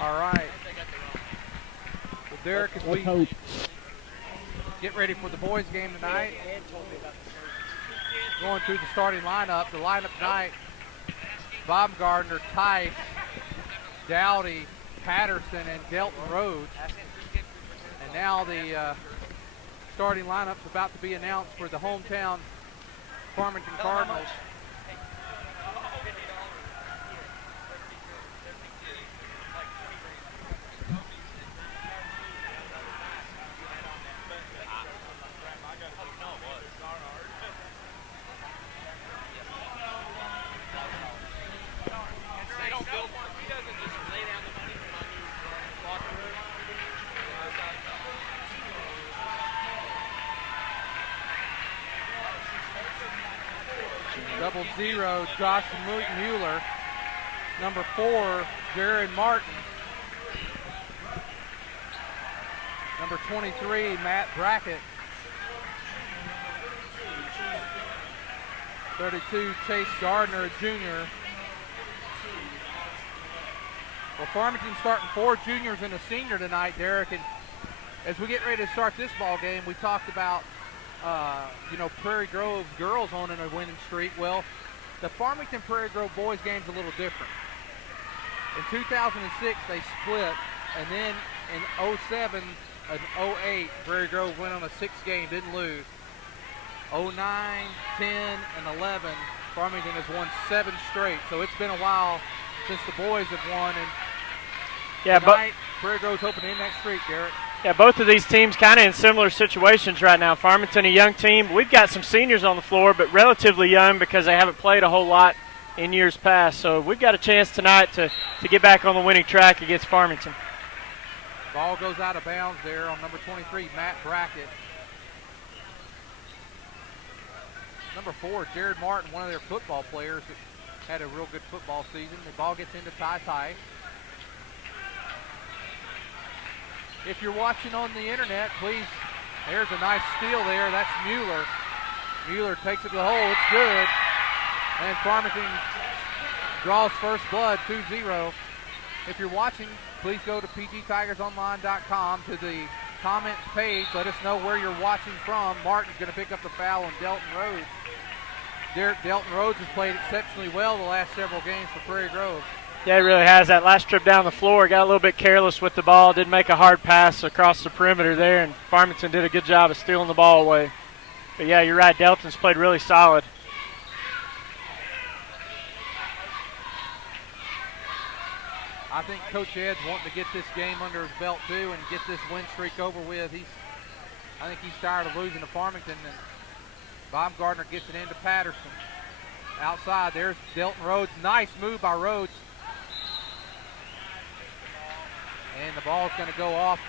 All right. Well, Derek, as we get ready for the boys' game tonight, going through the starting lineup. The lineup tonight: Baumgartner, Tice, Dowdy, Patterson, and Delton Rhodes. And now the starting lineup's about to be announced for the hometown Farmington Cardinals. Double zero, Josh Mueller. Number 4, Jared Martin. Number 23, Matt Brackett. 32, Chase Gardner, a junior. Well, Farmington's starting 4 juniors and a senior tonight, Derek. And as we get ready to start this ball game, we talked about Prairie Grove girls on in a winning streak. Well, the Farmington Prairie Grove boys game's a little different. In 2006, they split, and then in 07 and 08, Prairie Grove went on a 6-game, didn't lose. 09, 10, and 11, Farmington has won 7 straight. So it's been a while since the boys have won, and tonight, Prairie Grove's hoping to end that streak, Garrett. Yeah, both of these teams kind of in similar situations right now. Farmington, a young team. We've got some seniors on the floor, but relatively young because they haven't played a whole lot in years past. So we've got a chance tonight to get back on the winning track against Farmington. Ball goes out of bounds there on number 23, Matt Brackett. Number 4, Jared Martin, one of their football players that had a real good football season. The ball gets into Ty. If you're watching on the internet, please, there's a nice steal there. That's Mueller. Mueller takes it to the hole. It's good. And Farmington draws first blood, 2-0. If you're watching, please go to pgtigersonline.com to the comments page. Let us know where you're watching from. Martin's going to pick up the foul on Delton Rhodes. Delton Rhodes has played exceptionally well the last several games for Prairie Grove. Yeah, he really has. That last trip down the floor, got a little bit careless with the ball, didn't make a hard pass across the perimeter there, and Farmington did a good job of stealing the ball away. But, yeah, you're right. Delton's played really solid. I think Coach Ed's wanting to get this game under his belt, too, and get this win streak over with. I think he's tired of losing to Farmington, and Baumgartner gets it into Patterson. Outside, there's Delton Rhodes. Nice move by Rhodes. And the ball's going to go off.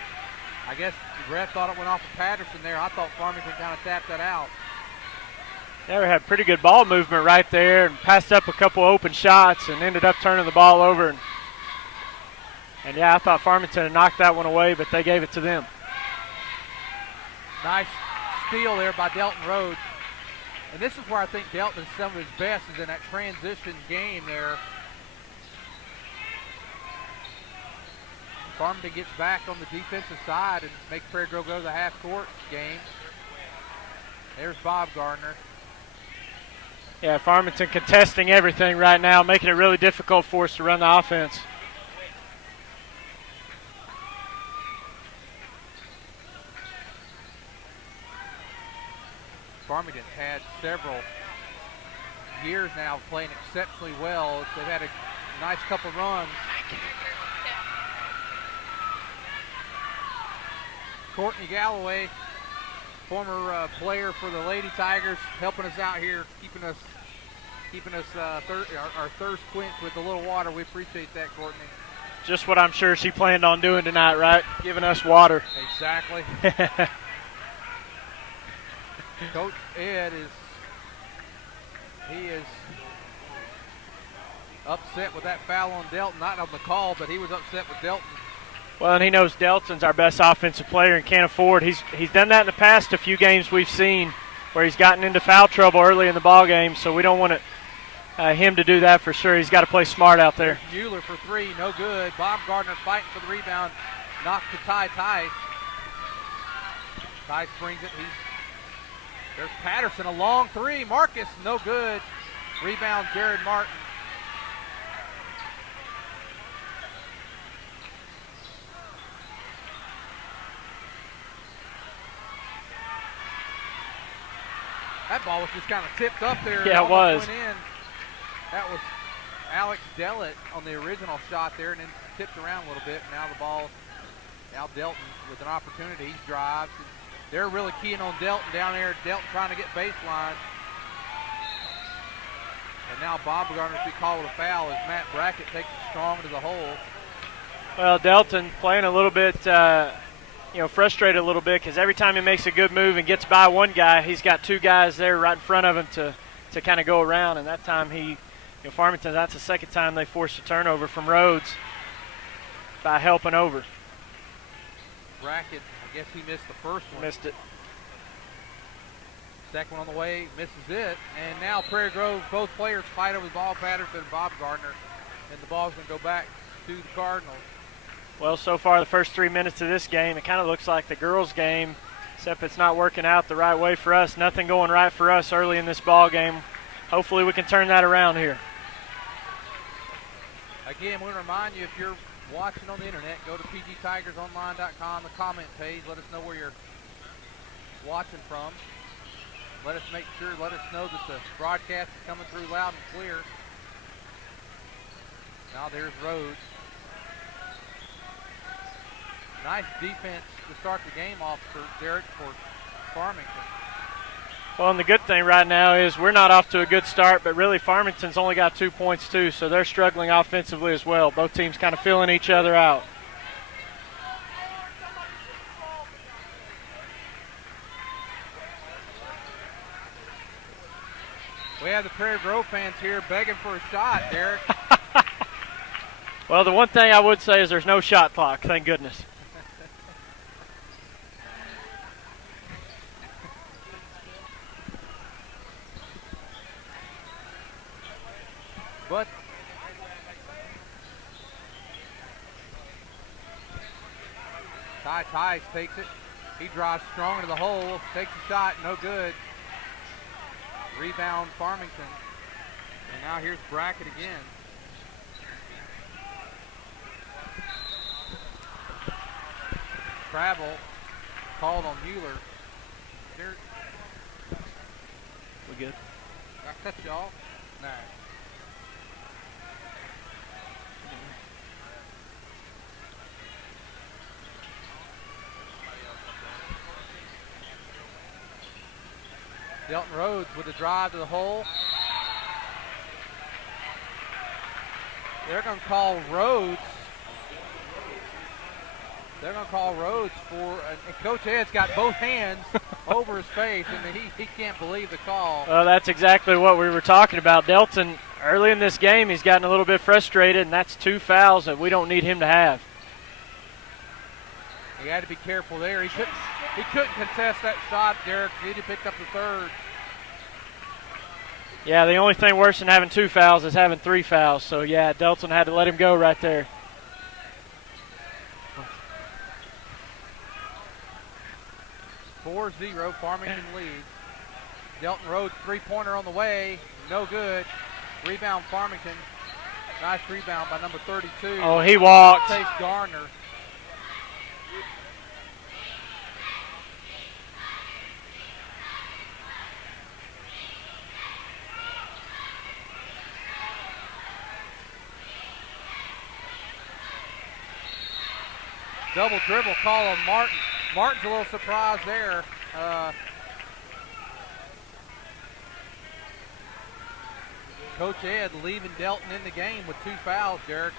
I guess the ref thought it went off of Patterson there. I thought Farmington kind of tapped that out. Yeah, we had pretty good ball movement right there and passed up a couple open shots and ended up turning the ball over. And yeah, I thought Farmington had knocked that one away, but they gave it to them. Nice steal there by Delton Rhodes. And this is where I think Delton is some of his best, is in that transition game there. Farmington gets back on the defensive side and makes Prairie Grove go to the half-court game. There's Baumgartner. Yeah, Farmington contesting everything right now, making it really difficult for us to run the offense. Farmington's had several years now playing exceptionally well. They've had a nice couple runs. Courtney Galloway, former player for the Lady Tigers, helping us out here, keeping us our thirst quenched with a little water. We appreciate that, Courtney. Just what I'm sure she planned on doing tonight, right? Giving us water. Exactly. Coach Ed is He is upset with that foul on Delton. Not on the call, but he was upset with Delton. Well, and he knows Delton's our best offensive player and can't afford. He's done that in the past a few games we've seen where he's gotten into foul trouble early in the ball game, so we don't want him to do that for sure. He's got to play smart out there. Mueller for three, no good. Baumgartner fighting for the rebound, knocked to Tice. Tice brings it. There's Patterson, a long three. Marcus, no good. Rebound, Jared Martin. That ball was just kind of tipped up there. Yeah, it was. Went in. That was Alex Dellett on the original shot there, and then tipped around a little bit. Now the ball, now Delton with an opportunity. He drives. They're really keying on Delton down there. Delton trying to get baseline. And now Baumgartner will be called a foul as Matt Brackett takes it strong to the hole. Well, Delton playing a little bit, frustrated a little bit because every time he makes a good move and gets by one guy, he's got two guys there right in front of him to kind of go around. And that time Farmington, that's the second time they forced a turnover from Rhodes by helping over. Brackett, I guess he missed the first one. Missed it. Second one on the way, misses it. And now Prairie Grove, both players fight over the ball, Patterson and Baumgartner. And the ball's going to go back to the Cardinals. Well, so far the first 3 minutes of this game, it kind of looks like the girls' game, except it's not working out the right way for us. Nothing going right for us early in this ball game. Hopefully we can turn that around here. Again, we want to remind you, if you're watching on the internet, go to pgtigersonline.com, the comment page. Let us know where you're watching from. Let us know that the broadcast is coming through loud and clear. Now there's Rhodes. Nice defense to start the game off for Derek for Farmington. Well, and the good thing right now is we're not off to a good start, but really Farmington's only got 2 points too, so they're struggling offensively as well. Both teams kind of filling each other out. We have the Prairie Grove fans here begging for a shot, Derek. Well, the one thing I would say is there's no shot clock, thank goodness. But Tice takes it. He drives strong into the hole, takes a shot, no good. Rebound Farmington. And now here's Brackett again. Travel called on Mueller. We good? I cut you off? No. Delton Rhodes with a drive to the hole. They're going to call Rhodes. They're going to call Rhodes for, and Coach Ed's got both hands over his face, and he can't believe the call. Well, that's exactly what we were talking about. Delton, early in this game, he's gotten a little bit frustrated, and that's 2 fouls that we don't need him to have. He had to be careful there. He couldn't contest that shot, Derek. He picked up the third. Yeah, the only thing worse than having 2 fouls is having 3 fouls. So, yeah, Delton had to let him go right there. .40, Farmington leads. Delton Rhodes three-pointer on the way. No good. Rebound Farmington. Nice rebound by number 32. Oh, he walked. Chase Garner. Double dribble call on Martin. Martin's a little surprised there. Coach Ed leaving Delton in the game with 2 fouls, Derek.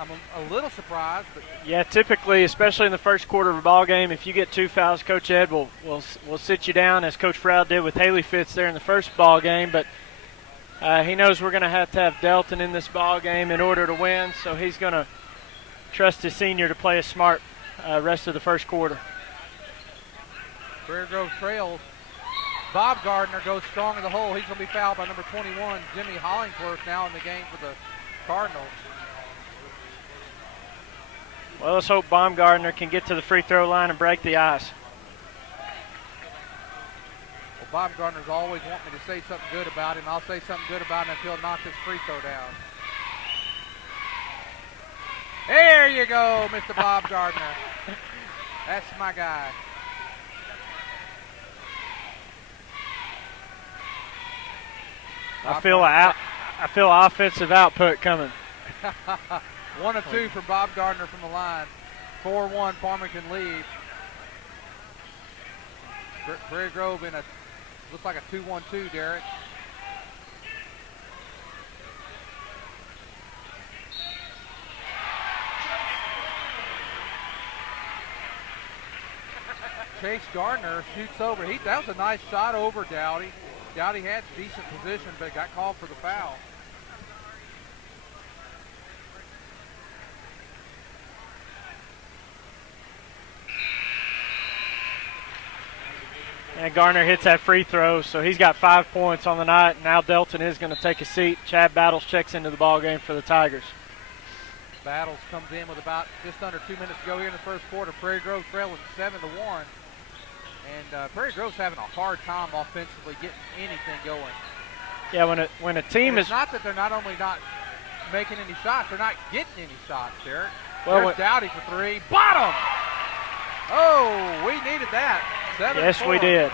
I'm a little surprised, but Yeah, typically, especially in the first quarter of a ball game, if you get 2 fouls, Coach Ed will sit you down, as Coach Froud did with Haley Fitz there in the first ball game. But he knows we're going to have Delton in this ball game in order to win, so he's going to trust his senior to play a smart rest of the first quarter. Prairie Grove trails. Bob Gardner goes strong in the hole. He's going to be fouled by number 21, Jimmy Hollingsworth, now in the game for the Cardinals. Well, let's hope Baumgartner can get to the free throw line and break the ice. Well, Bob Gardner's always want me to say something good about him. I'll say something good about him until he knocks his free throw down. There you go, Mr. Bob Gardner. That's my guy. I feel offensive output coming. 1 of 2 from Bob Gardner from the line. 4-1 Farmington lead. Prairie Grove in looks like a 2-1-2, Derek. Chase Gardner shoots over. That was a nice shot over Dowdy. Dowdy had decent position, but got called for the foul. And Garner hits that free throw, so he's got 5 points on the night. Now Delton is going to take a seat. Chad Battles checks into the ball game for the Tigers. Battles comes in with about just under 2 minutes to go here in the first quarter. Prairie Grove trailing 7-1. And Prairie Grove's having a hard time offensively getting anything going. Yeah, when a team it's is not that they're not only not making any shots, they're not getting any shots, Derek. Well, there's Dowdy for 3. Bottom! Oh, we needed that. 7-4. Yes, we did.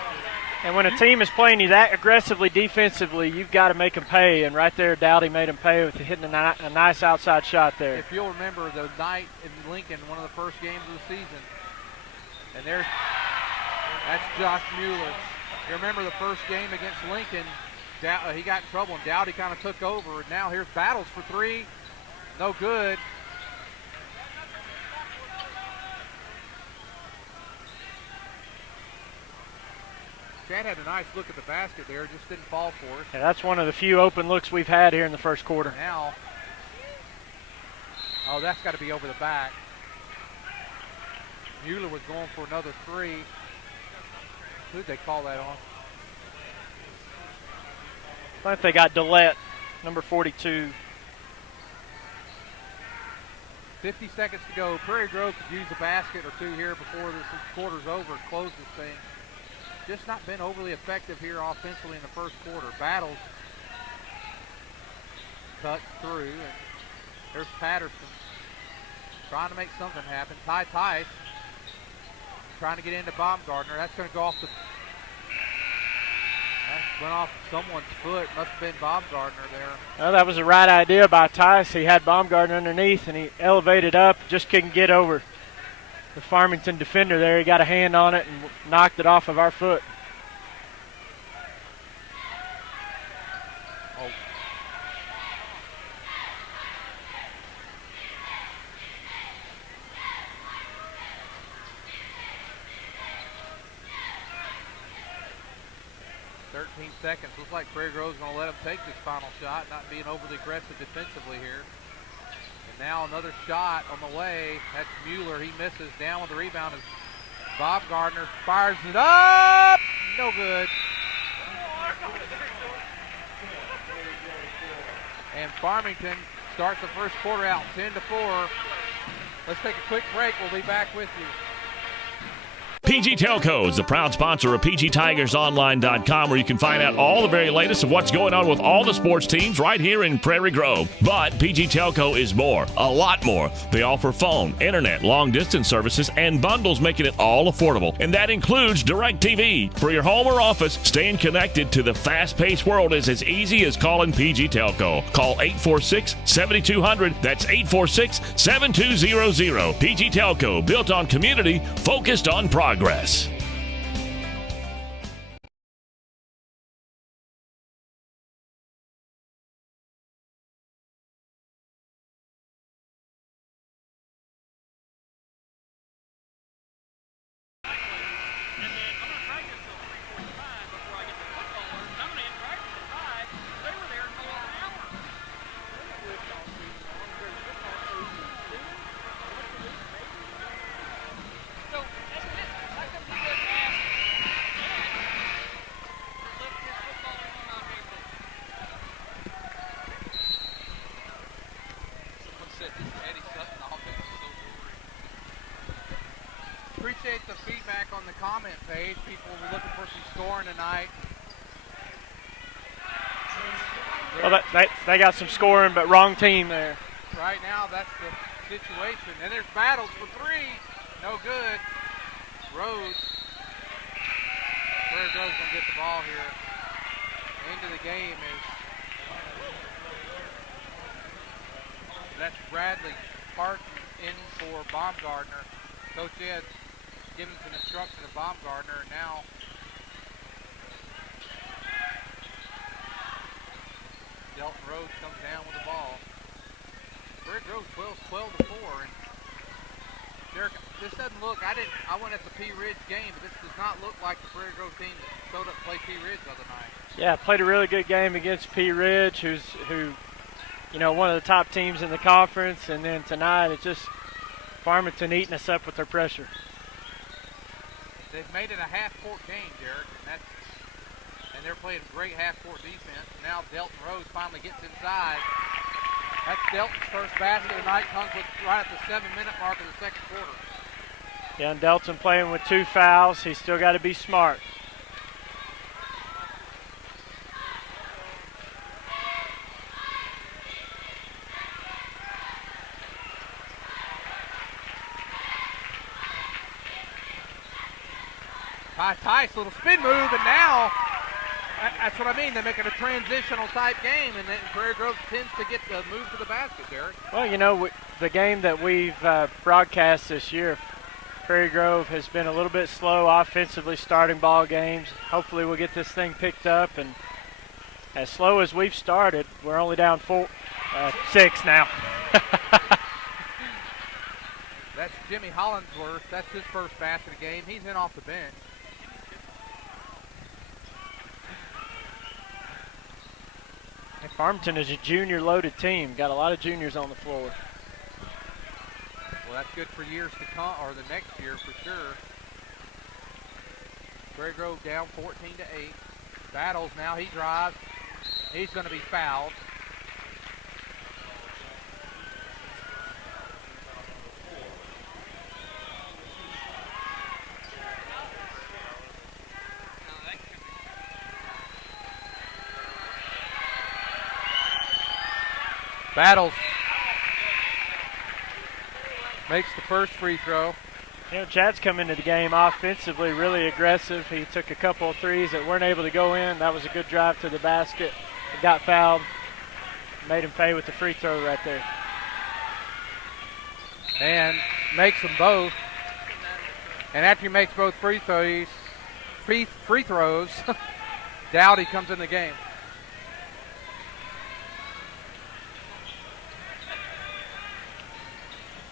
And when a team is playing you that aggressively defensively, you've got to make them pay. And right there, Dowdy made them pay with hitting a nice outside shot there. If you'll remember the night in Lincoln, one of the first games of the season, and that's Josh Mueller. You remember the first game against Lincoln, he got in trouble, and Dowdy kind of took over. And now here's Battles for 3. No good. Chad had a nice look at the basket there, just didn't fall for it. Yeah, that's one of the few open looks we've had here in the first quarter. Now, that's got to be over the back. Mueller was going for another 3. Who did they call that on? I think they got Dillette, number 42. 50 seconds to go. Prairie Grove could use a basket or 2 here before this quarter's over and close this thing. Just not been overly effective here offensively in the first quarter. Battles cut through, and there's Patterson trying to make something happen. Ty Tice trying to get into Baumgartner. That's going to go off that went off someone's foot. Must have been Baumgartner there. Well, that was the right idea by Tice. He had Baumgartner underneath, and he elevated up, just couldn't get over the Farmington defender there. He got a hand on it and knocked it off of our foot. Oh. Seconds. Looks like Prairie Grove's going to let him take this final shot, not being overly aggressive defensively here. And now another shot on the way. That's Mueller. He misses. Down with the rebound is Bob Gardner. Fires it up. No good. And Farmington starts the first quarter out 10-4. Let's take a quick break. We'll be back with you. PG Telco is the proud sponsor of PGTigersOnline.com, where you can find out all the very latest of what's going on with all the sports teams right here in Prairie Grove. But PG Telco is more, a lot more. They offer phone, internet, long-distance services, and bundles, making it all affordable. And that includes DirecTV. For your home or office, staying connected to the fast-paced world is as easy as calling PG Telco. Call 846-7200. That's 846-7200. PG Telco, built on community, focused on progress. appreciate the feedback on the comment page. People were looking for some scoring tonight. Well, they got some scoring, but wrong team there. Right now, that's the situation. And there's battles for three. No good. Rhodes. Prairie Grove's going to get the ball here. Into the game is that's Bradley Parton in for Baumgartner. Coach Ed giving some instruction to Baumgartner, and now Delton Rhodes comes down with the ball. Prairie Grove 12 to 4, and Derek, this doesn't look. I went at the P Ridge game, but this does not look like the Prairie Grove team that showed up to play P Ridge the other night. Yeah, played a really good game against P Ridge, who one of the top teams in the conference, and then tonight it's just Farmington eating us up with their pressure. They've made it a half-court game, Derek, and they're playing great half-court defense. Now Delton Rose finally gets inside. That's Delton's first basket of the night, comes right at the 7-minute mark of the second quarter. Yeah, and Delton playing with 2 fouls. He's still got to be smart. Tice, little spin move, and now that's what I mean. They're making a transitional type game, and then Prairie Grove tends to get the move to the basket, Derek. Well, the game that we've broadcast this year, Prairie Grove has been a little bit slow offensively starting ball games. Hopefully we'll get this thing picked up, and as slow as we've started, we're only down 6 now. That's Jimmy Hollingsworth. That's his first basket of the game. He's in off the bench. And Farmington is a junior-loaded team. Got a lot of juniors on the floor. Well, that's good for years to come, or the next year for sure. Prairie Grove down 14 to 8. Battles now. He drives. He's going to be fouled. Battles makes the first free throw. Chad's come into the game offensively really aggressive. He took a couple of threes that weren't able to go in. That was a good drive to the basket. He got fouled. Made him pay with the free throw right there. And makes them both. And after he makes both free throws, Dowdy comes in the game.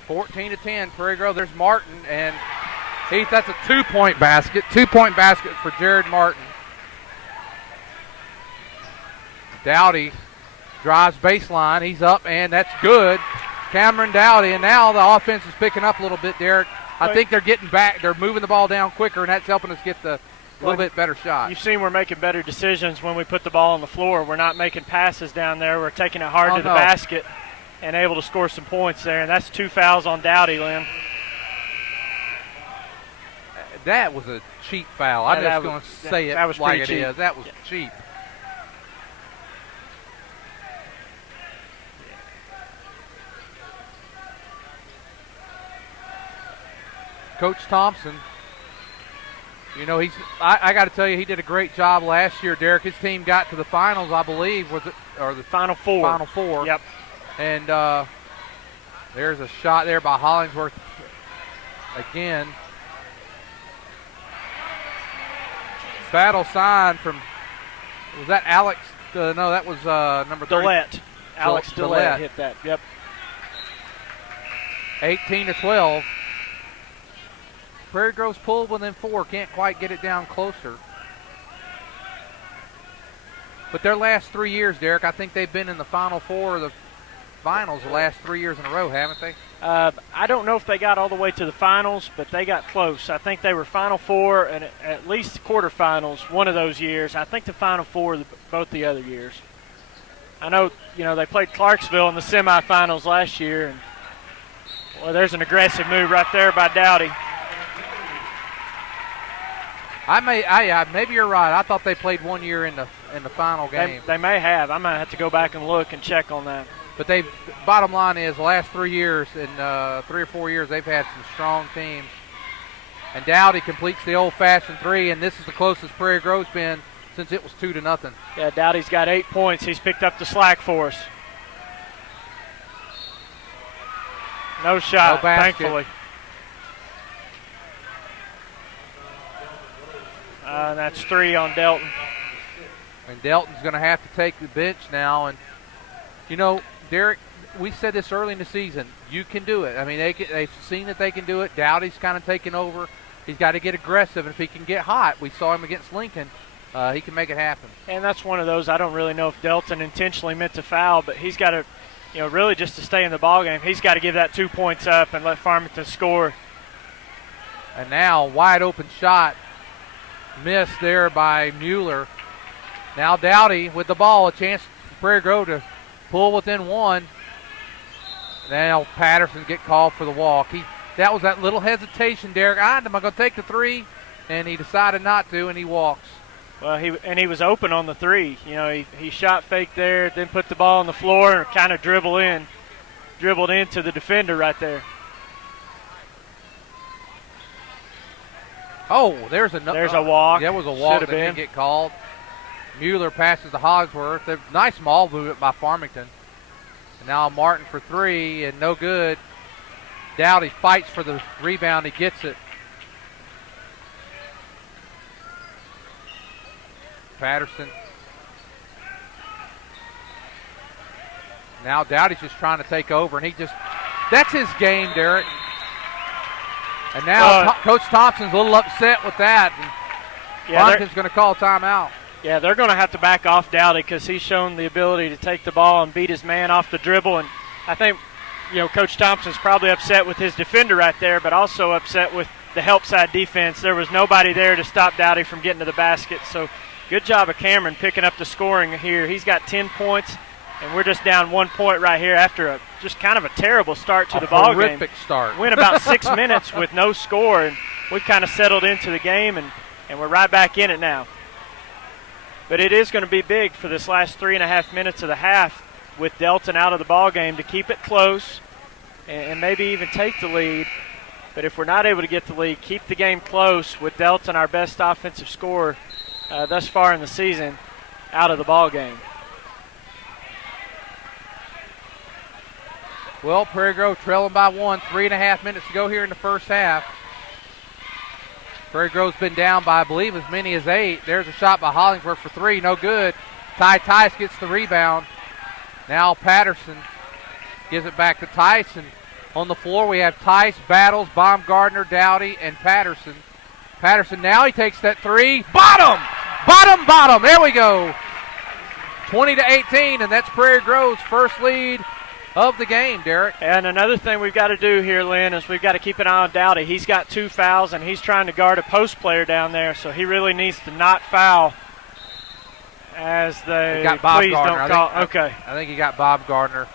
(14 to 10), Prairie Grove. There's Martin, and that's a two-point basket. Two-point basket for Jared Martin. Dowdy drives baseline. He's up, and that's good. Cameron Dowdy, and now the offense is picking up a little bit, Derek. I think they're getting back. They're moving the ball down quicker, and that's helping us get the little bit better shot. You've seen we're making better decisions when we put the ball on the floor. We're not making passes down there. We're taking it hard to the basket and able to score some points there. And that's 2 fouls on Dowdy, Lynn. That was a cheap foul. I'm just going to say it like it is. That was cheap. Coach Thompson, I got to tell you, he did a great job last year, Derek. His team got to the finals, I believe, or the Final Four. Final Four. Yep. And there's a shot there by Hollingsworth again. Battle sign from, was that Alex? No, that was number 30. Dillette. Alex Dillette hit that. Yep. 18 to 12. Prairie Grove's pulled within 4. Can't quite get it down closer. But their last 3 years, Derek, I think they've been in the Final Four or the finals the last 3 years in a row, haven't they? I don't know if they got all the way to the finals, but they got close. I think they were Final Four and at least quarterfinals one of those years. I think the Final Four both the other years. I know, they played Clarksville in the semifinals last year. And, well, there's an aggressive move right there by Dowdy. Maybe you're right. I thought they played 1 year in the final game. They may have. I might have to go back and look and check on that. But bottom line is, the last 3 years, in 3 or 4 years, they've had some strong teams. And Dowdy completes the old-fashioned three, and this is the closest Prairie Grove's been since it was 2-0. Yeah, Dowdy's got 8 points. He's picked up the slack for us. No shot, thankfully. That's 3 on Delton. And Delton's going to have to take the bench now. And, you know, Derek, we said this early in the season. You can do it. I mean, they've seen that they can do it. Dowdy's kind of taken over. He's got to get aggressive. And if he can get hot, we saw him against Lincoln, he can make it happen. And that's one of those, I don't really know if Delton intentionally meant to foul, but he's got to, really just to stay in the ballgame, he's got to give that 2 points up and let Farmington score. And now, wide open shot. Missed there by Mueller. Now Dowdy with the ball, a chance for Prairie Grove to pull within 1. Now Patterson get called for the walk. That was that little hesitation, Derek. Am I going to take the 3? And he decided not to, and he walks. Well, he was open on the 3. He shot fake there, then put the ball on the floor and kind of dribbled into the defender right there. Oh, there's a walk. That was a walk that didn't get called. Mueller passes to Hogsworth. A nice ball movement by Farmington. And now Martin for 3, and no good. Dowdy fights for the rebound. He gets it. Patterson. Now Dowdy's just trying to take over, and that's his game, Derek. And now Coach Thompson's a little upset with that. And Farmington's going to call timeout. Yeah, they're going to have to back off Dowdy because he's shown the ability to take the ball and beat his man off the dribble. And I think, Coach Thompson's probably upset with his defender right there, but also upset with the help side defense. There was nobody there to stop Dowdy from getting to the basket. So good job of Cameron picking up the scoring here. He's got 10 points, and we're just down 1 point right here after just kind of a terrible start to the ball game. Horrific start. Went about 6 minutes with no score, and we kind of settled into the game, and we're right back in it now. But it is going to be big for this last 3.5 minutes of the half with Delton out of the ball game to keep it close and maybe even take the lead. But if we're not able to get the lead, keep the game close with Delton, our best offensive scorer thus far in the season, out of the ball game. Well, Prairie Grove trailing by 1, 3.5 minutes to go here in the first half. Prairie Grove's been down by, I believe, as many as 8. There's a shot by Hollingsworth for 3, no good. Ty Tice gets the rebound. Now Patterson gives it back to Tice, and on the floor we have Tice, Battles, Baumgartner, Dowdy, and Patterson. Patterson now, he takes that 3. Bottom. There we go. 20-18, and that's Prairie Grove's first lead of the game, Derek. And another thing we've got to do here, Lynn, is we've got to keep an eye on Dowdy. He's got 2 fouls, and he's trying to guard a post player down there, so he really needs to not foul as they got Bob please Gardner. don't call. Okay. I think he got Bob Gardner.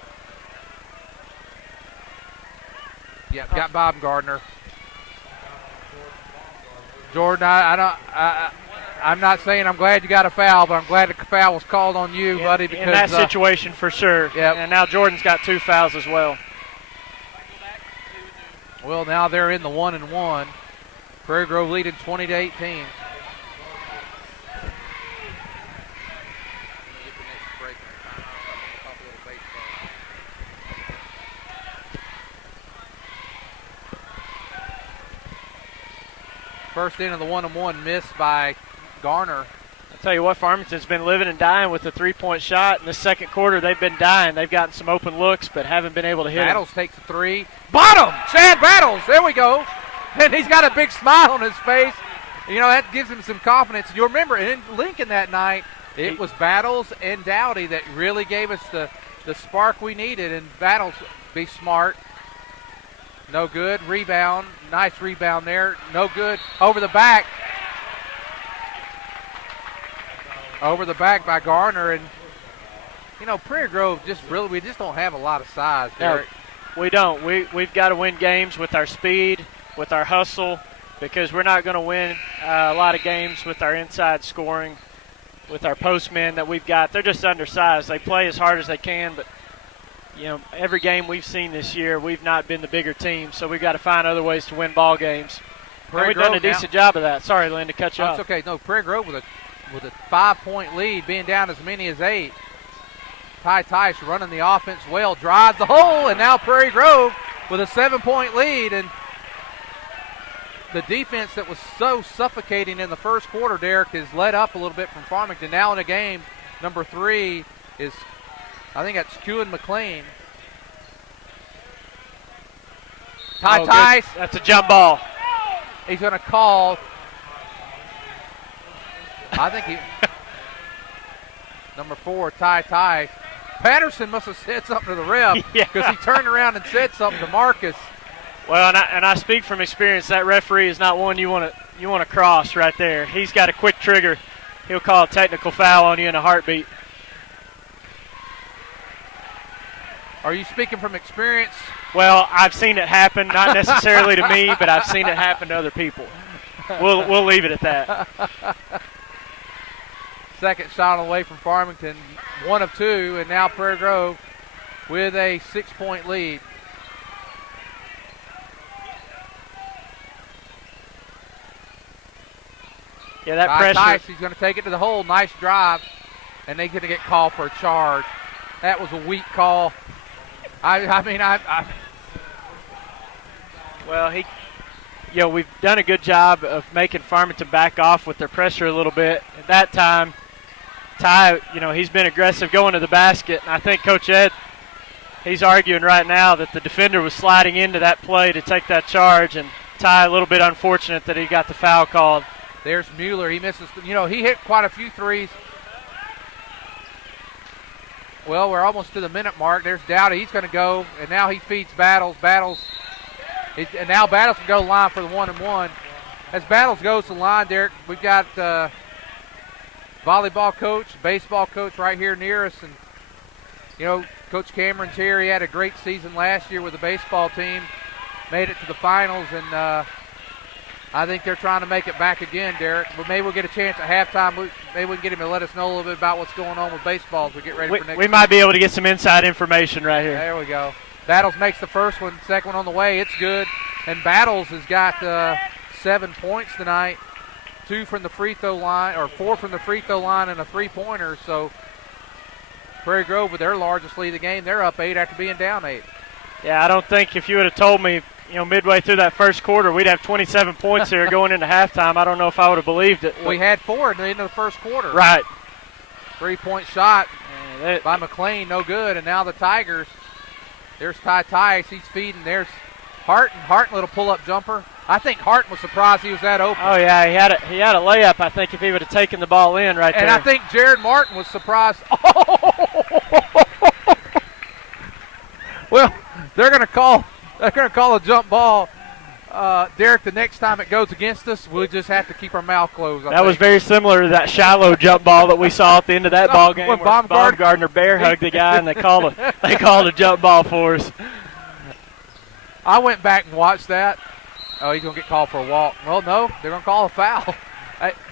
Yep, got Bob Gardner. Jordan, I'm not saying I'm glad you got a foul, but I'm glad the foul was called on you, buddy. Because, in that situation, for sure. Yep. And now Jordan's got 2 fouls as well. Well, now they're in the 1-1. Prairie Grove leading 20-18. First in of the 1-1 missed by Garner. I'll tell you what, Farmington's been living and dying with the 3-point shot. In the second quarter, they've been dying. They've gotten some open looks, but haven't been able to hit Battles takes a 3. Bottom! Chad Battles! There we go. And he's got a big smile on his face. That gives him some confidence. You remember, in Lincoln that night, it was Battles and Dowdy that really gave us the spark we needed. And Battles, be smart. No good. Rebound. Nice rebound there. No good. Over the back. Over the back by Garner. And, Prairie Grove we just don't have a lot of size, Derek. No, we don't. We've got to win games with our speed, with our hustle, because we're not going to win a lot of games with our inside scoring, with our postmen that we've got. They're just undersized. They play as hard as they can, but every game we've seen this year, we've not been the bigger team, so we've got to find other ways to win ball games. And we've done a decent job of that. Sorry, Lynn, to cut you off. It's okay. No, Prairie Grove with a 5-point lead, being down as many as 8. Ty Tice running the offense well, drives the hole, and now Prairie Grove with a 7-point lead. And the defense that was so suffocating in the first quarter, Derek, has let up a little bit from Farmington. Now in the game, number 3 is, I think that's Kewen McLean. Ty Tice. That's a jump ball. He's going to call. I think he. Number 4, Ty Tice. Patterson must have said something to the ref because he turned around and said something to Marcus. Well, and I speak from experience. That referee is not one you want to cross right there. He's got a quick trigger. He'll call a technical foul on you in a heartbeat. Are you speaking from experience? Well, I've seen it happen, not necessarily to me, but I've seen it happen to other people. We'll leave it at that. Second shot away from Farmington, 1 of 2, and now Prairie Grove with a 6-point lead. Yeah, that pressure. Tice, he's going to take it to the hole. Nice drive, and they're going to get called for a charge. That was a weak call. Well, we've done a good job of making Farmington back off with their pressure a little bit. At that time, Ty, he's been aggressive going to the basket, and I think Coach Ed, he's arguing right now that the defender was sliding into that play to take that charge, and Ty, a little bit unfortunate that he got the foul called. There's Mueller. He misses. He hit quite a few threes. Well, we're almost to the minute mark. There's Dowdy. He's going to go, and now he feeds Battles. And now Battles can go to the line for the 1-and-1. As Battles goes to the line, Derek, we've got volleyball coach, baseball coach right here near us. And, Coach Cameron's here. He had a great season last year with the baseball team. Made it to the finals, and I think they're trying to make it back again, Derek. But maybe we'll get a chance at halftime. Maybe we can get him to let us know a little bit about what's going on with baseball as we get ready for next week. We might be able to get some inside information right here. There we go. Battles makes the first one, second one on the way. It's good. And Battles has got 7 points tonight, 2 from the free throw line, or 4 from the free throw line and a 3-pointer. So Prairie Grove with their largest lead of the game, they're up 8 after being down 8. Yeah, I don't think if you would have told me, midway through that first quarter, we'd have 27 points here going into halftime. I don't know if I would have believed it. We had 4 at the end of the first quarter. Right. 3-point shot by McLean, no good. And now the Tigers, there's Ty Tice. He's feeding. There's Harton. Harton, little pull-up jumper. I think Harton was surprised he was that open. Oh, yeah, he had a layup, I think, if he would have taken the ball in right there. And I think Jared Martin was surprised. Oh! Well, they're going to call a jump ball. Derek, the next time it goes against us, we'll just have to keep our mouth closed. That was very similar to that shallow jump ball that we saw at the end of that ball game where Baumgartner bear hugged the guy and they called a jump ball for us. I went back and watched that. Oh, he's going to get called for a walk. Well, no, they're going to call a foul.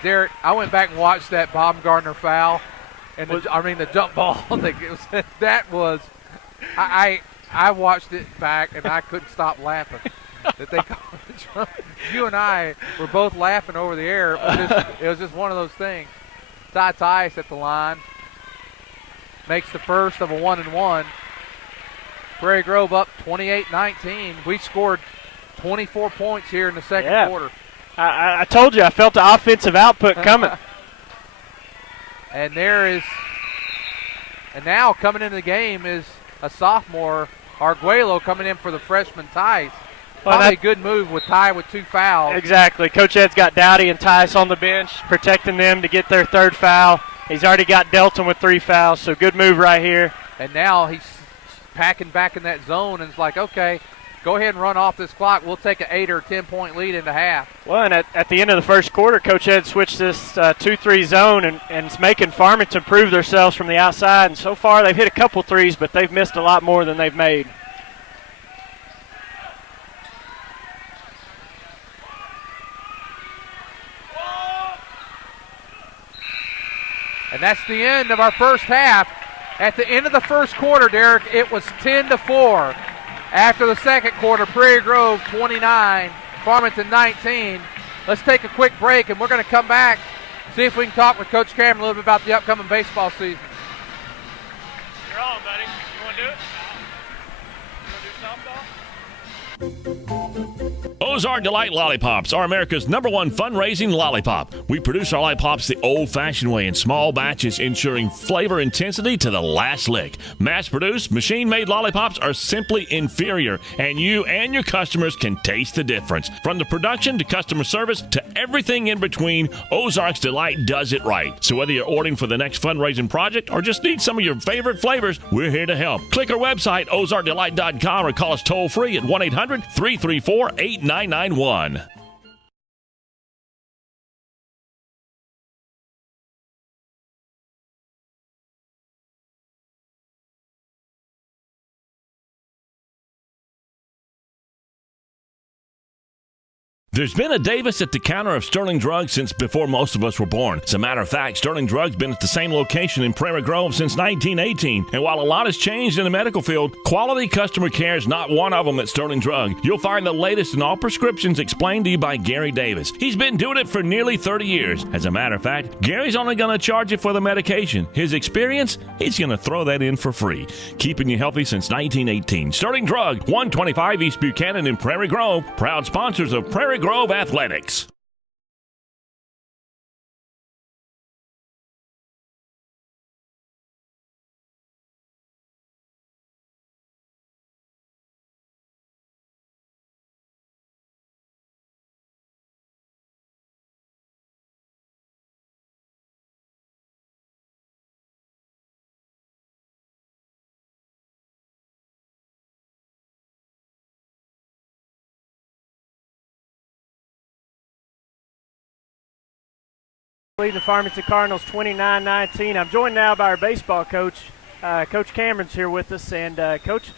Derek, I went back and watched that Baumgartner foul, and the jump ball. I watched it back, and I couldn't stop laughing. That they called the jump. You and I were both laughing over the air. It was just one of those things. Ty Tice at the line. Makes the first of a 1-and-1. Prairie Grove up 28-19. We scored 24 points here in the second quarter. I told you, I felt the offensive output coming. And now coming into the game is a sophomore, Arguello, coming in for the freshman Tice. Probably a good move with Ty with 2 fouls. Exactly. Coach Ed's got Dowdy and Tice on the bench, protecting them to get their 3rd foul. He's already got Delton with 3 fouls, so good move right here. And now he's packing back in that zone, and it's like, okay, go ahead and run off this clock. We'll take an 8 or 10-point lead into half. Well, and at the end of the first quarter, Coach Ed switched this 2-3 zone, and it's making Farmington prove themselves from the outside. And so far, they've hit a couple threes, but they've missed a lot more than they've made. And that's the end of our first half. At the end of the first quarter, Derek, it was 10-4. After the second quarter, Prairie Grove 29, Farmington 19. Let's take a quick break, and we're going to come back, see if we can talk with Coach Cameron a little bit about the upcoming baseball season. You're on, buddy. You want to do it? You want to do softball? Ozark Delight Lollipops are America's #1 fundraising lollipop. We produce our lollipops the old-fashioned way in small batches, ensuring flavor intensity to the last lick. Mass-produced, machine-made lollipops are simply inferior, and you and your customers can taste the difference. From the production to customer service to everything in between, Ozark's Delight does it right. So whether you're ordering for the next fundraising project or just need some of your favorite flavors, we're here to help. Click our website, ozarkdelight.com, or call us toll-free at 1-800-334-8991. There's been a Davis at the counter of Sterling Drugs since before most of us were born. As a matter of fact, Sterling Drugs been at the same location in Prairie Grove since 1918. And while a lot has changed in the medical field, quality customer care is not one of them at Sterling Drug. You'll find the latest in all prescriptions explained to you by Gary Davis. He's been doing it for nearly 30 years. As a matter of fact, Gary's only going to charge you for the medication. His experience, he's going to throw that in for free. Keeping you healthy since 1918. Sterling Drug, 125 East Buchanan in Prairie Grove. Proud sponsors of Prairie Grove Athletics. Leading the Farmington Cardinals 29-19. I'm joined now by our baseball coach. Coach Cameron's here with us. And, Coach,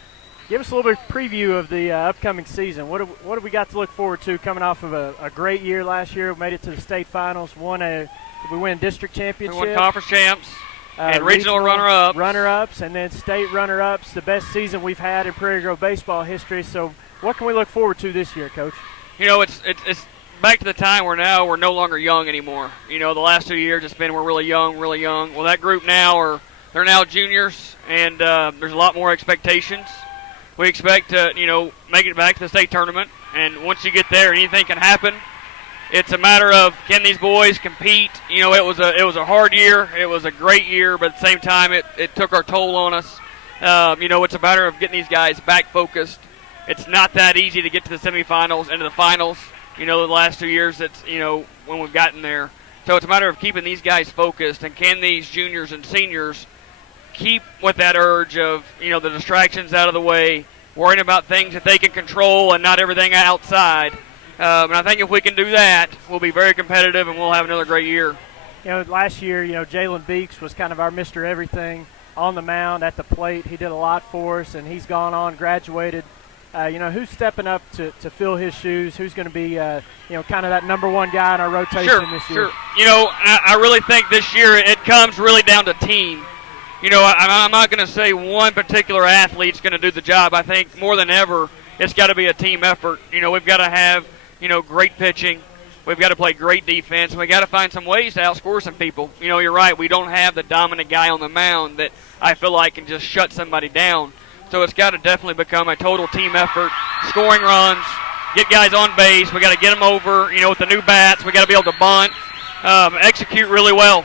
give us a little bit of preview of the upcoming season. What have we got to look forward to coming off of a great year last year? We made it to the state finals. We win district championship. We won conference champs and regional runner-ups. Runner-ups and then state runner-ups. The best season we've had in Prairie Grove baseball history. So what can we look forward to this year, Coach? You know, it's back to the time where now we're no longer young anymore. You know, the last 2 years it's been we're really young. Well, that group now they're now juniors, and there's a lot more expectations. We expect to, make it back to the state tournament, and once you get there, anything can happen. It's a matter of can these boys compete. You know, it was a hard year. It was a great year, but at the same time, it took our toll on us. It's a matter of getting these guys back focused. It's not that easy to get to the semifinals, into the finals. The last 2 years, when we've gotten there. So it's a matter of keeping these guys focused, and can these juniors and seniors keep with that urge of, the distractions out of the way, worrying about things that they can control and not everything outside. And I think if we can do that, we'll be very competitive and we'll have another great year. Last year, Jalen Beeks was kind of our Mr. Everything on the mound, at the plate. He did a lot for us, and he's gone on, graduated. Who's stepping up to fill his shoes? Who's going to be, kind of that #1 guy in our rotation this year? Sure. I really think this year it comes really down to team. I'm not going to say one particular athlete's going to do the job. I think more than ever, it's got to be a team effort. We've got to have, great pitching. We've got to play great defense. We've got to find some ways to outscore some people. You're right. We don't have the dominant guy on the mound that I feel like can just shut somebody down. So it's got to definitely become a total team effort, scoring runs, get guys on base. We got to get them over, with the new bats. We got to be able to bunt, execute really well.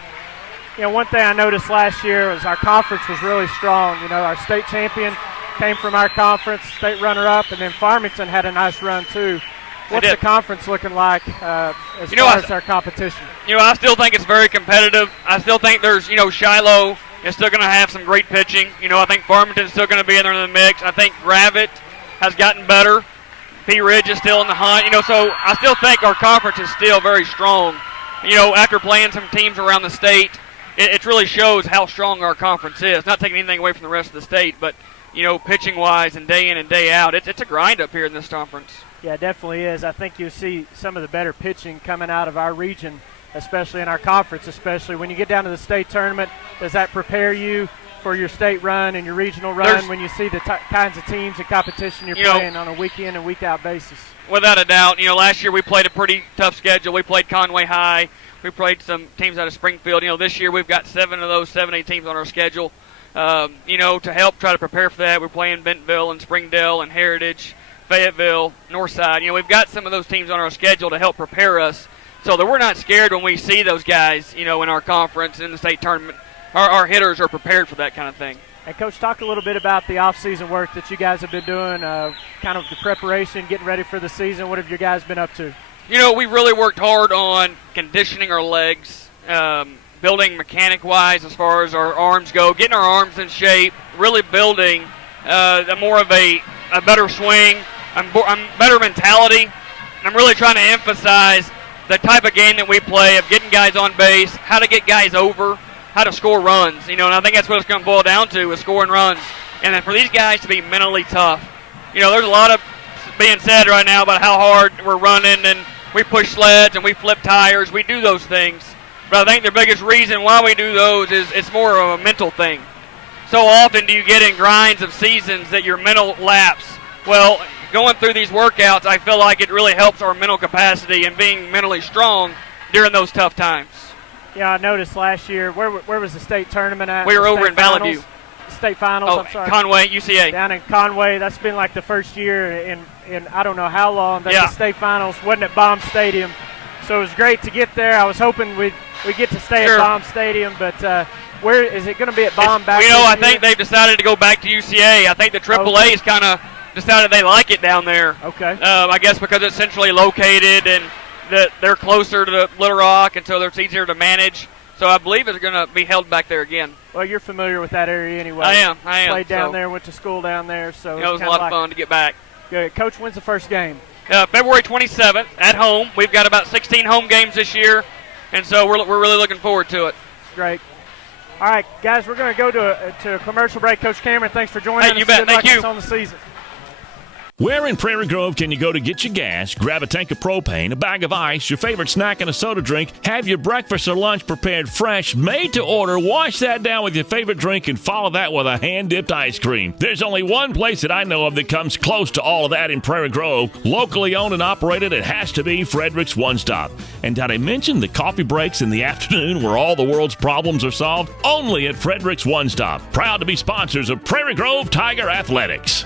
One thing I noticed last year was our conference was really strong. Our state champion came from our conference, state runner-up, and then Farmington had a nice run too. What's the conference looking like as far as our competition? I still think it's very competitive. I still think there's, Shiloh is still going to have some great pitching. I think Farmington's still going to be in there in the mix. I think Gravett has gotten better. P. Ridge is still in the hunt. So I still think our conference is still very strong. After playing some teams around the state, it really shows how strong our conference is. Not taking anything away from the rest of the state, but, pitching-wise and day out, it's a grind up here in this conference. Yeah, it definitely is. I think you'll see some of the better pitching coming out of our region especially in our conference, especially when you get down to the state tournament. Does that prepare you for your state run and your regional run when you see the kinds of teams and competition you're playing on a week-in and week-out basis? Without a doubt. Last year we played a pretty tough schedule. We played Conway High. We played some teams out of Springfield. This year we've got 7 of those 7 teams on our schedule. To help try to prepare for that, we're playing Bentonville and Springdale and Heritage, Fayetteville, Northside. We've got some of those teams on our schedule to help prepare us so that we're not scared when we see those guys, in our conference, in the state tournament. Our hitters are prepared for that kind of thing. And, Coach, talk a little bit about the off-season work that you guys have been doing, kind of the preparation, getting ready for the season. What have you guys been up to? We really worked hard on conditioning our legs, building mechanic-wise as far as our arms go, getting our arms in shape, really building more of a better swing, a better mentality. I'm really trying to emphasize the type of game that we play of getting guys on base, how to get guys over, how to score runs. And I think that's what it's going to boil down to is scoring runs. And then for these guys to be mentally tough. There's a lot of being said right now about how hard we're running and we push sleds and we flip tires. We do those things. But I think the biggest reason why we do those is it's more of a mental thing. So often do you get in grinds of seasons that your mental lapse. Well, going through these workouts, I feel like it really helps our mental capacity and being mentally strong during those tough times. Yeah, I noticed last year, where was the state tournament at? We were over in Valley View. State finals, I'm sorry. Conway, UCA. Down in Conway. That's been like the first year in I don't know how long that the state finals wasn't at Baum Stadium. So it was great to get there. I was hoping we'd get to stay at Baum Stadium, but where is it going to be at Baum back? I think they've decided to go back to UCA. I think the AAA's kind of decided they like it down there. Okay. I guess because it's centrally located and that they're closer to Little Rock, and so it's easier to manage. So I believe it's going to be held back there again. Well, you're familiar with that area anyway. I am. Played down there, went to school down there. So it was a lot of fun to get back. Good. Coach, when's the first game? February 27th at home. We've got about 16 home games this year, and so we're really looking forward to it. Great. All right, guys, we're going to go to a commercial break. Coach Cameron, thanks for joining us. You bet. Thank you. On the season. Where in Prairie Grove can you go to get your gas, grab a tank of propane, a bag of ice, your favorite snack, and a soda drink, have your breakfast or lunch prepared fresh, made to order, wash that down with your favorite drink, and follow that with a hand-dipped ice cream? There's only one place that I know of that comes close to all of that in Prairie Grove. Locally owned and operated, it has to be Frederick's One Stop. And did I mention the coffee breaks in the afternoon where all the world's problems are solved? Only at Frederick's One Stop. Proud to be sponsors of Prairie Grove Tiger Athletics.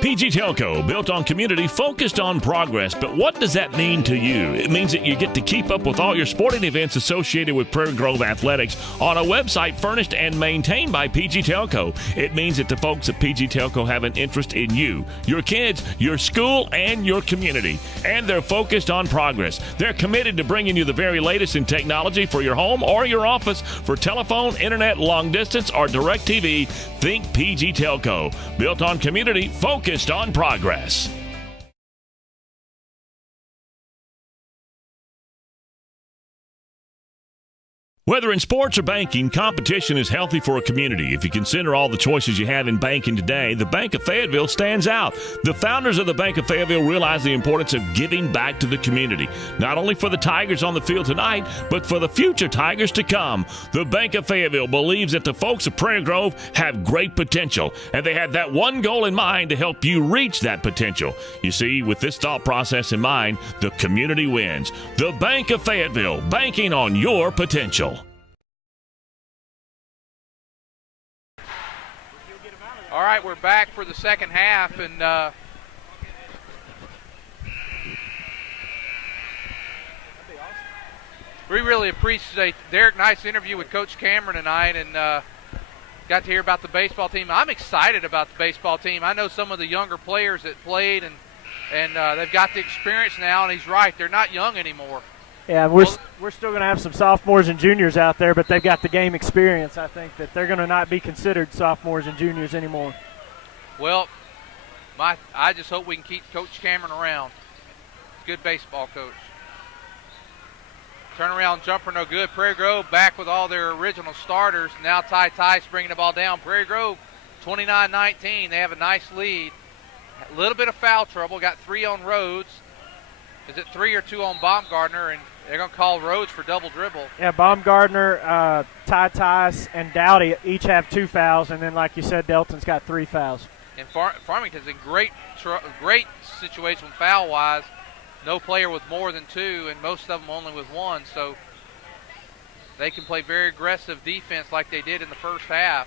PG Telco, built on community, focused on progress. But what does that mean to you? It means that you get to keep up with all your sporting events associated with Prairie Grove Athletics on a website furnished and maintained by PG Telco. It means that the folks at PG Telco have an interest in you, your kids, your school, and your community. And they're focused on progress. They're committed to bringing you the very latest in technology for your home or your office. For telephone, internet, long distance, or direct TV, think PG Telco. Built on community, focused on progress. Whether in sports or banking, competition is healthy for a community. If you consider all the choices you have in banking today, the Bank of Fayetteville stands out. The founders of the Bank of Fayetteville realize the importance of giving back to the community, not only for the Tigers on the field tonight, but for the future Tigers to come. The Bank of Fayetteville believes that the folks of Prairie Grove have great potential, and they have that one goal in mind to help you reach that potential. You see, with this thought process in mind, the community wins. The Bank of Fayetteville, banking on your potential. All right, we're back for the second half, and we really appreciate Derek. Nice interview with Coach Cameron tonight, and got to hear about the baseball team. I'm excited about the baseball team. I know some of the younger players that played, and they've got the experience now, and he's right. They're not young anymore. Yeah, we're still going to have some sophomores and juniors out there, but they've got the game experience. I think that they're going to not be considered sophomores and juniors anymore. Well, I just hope we can keep Coach Cameron around. Good baseball coach. Turnaround jumper no good. Prairie Grove back with all their original starters. Now Ty Tice bringing the ball down. Prairie Grove 29-19. They have a nice lead. A little bit of foul trouble. Got 3 on Rhodes. Is it 3 or 2 on Baumgartner? And they're going to call Rhodes for double dribble. Yeah, Baumgartner, Ty Tice, and Dowdy each have 2 fouls. And then, like you said, Delton's got 3 fouls. And Farmington's in great situation foul-wise. No player with more than 2, and most of them only with 1. So they can play very aggressive defense like they did in the first half.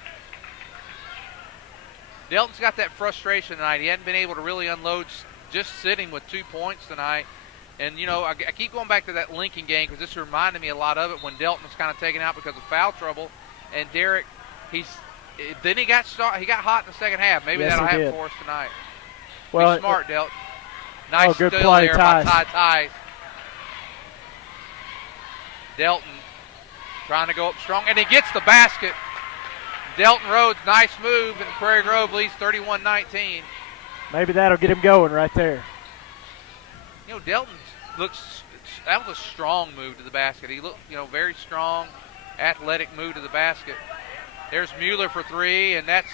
Delton's got that frustration tonight. He hadn't been able to really unload just sitting with 2 points tonight. And, you know, I keep going back to that Lincoln game because this reminded me a lot of it when Delton was kind of taken out because of foul trouble. And Derek, he got hot in the second half. Maybe yes, that'll happen for us tonight. Well, be smart, Delton. Nice good steal play, there Tice. by Ty Tice. Delton trying to go up strong, and he gets the basket. Delton Rhodes, nice move, and Prairie Grove leads 31-19. Maybe that'll get him going right there. You know, Delton that was a strong move to the basket. He looked, very strong, athletic move to the basket. There's Mueller for 3, and that's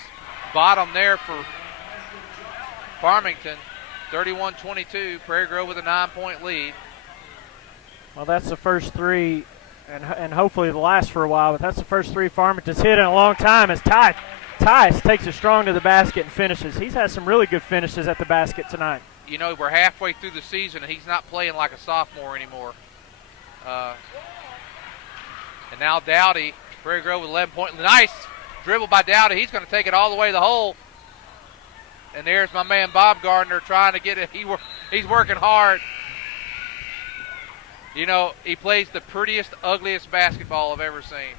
bottom there for Farmington. 31-22, Prairie Grove with a 9-point lead. Well, that's the first 3, and hopefully it'll last for a while, but that's the first 3 Farmington's hit in a long time as Tice takes it strong to the basket and finishes. He's had some really good finishes at the basket tonight. You know, we're halfway through the season, and he's not playing like a sophomore anymore. And now Dowdy, Prairie Grove with 11 points. Nice dribble by Dowdy. He's going to take it all the way to the hole. And there's my man Baumgartner trying to get it. He's working hard. You know, he plays the prettiest, ugliest basketball I've ever seen.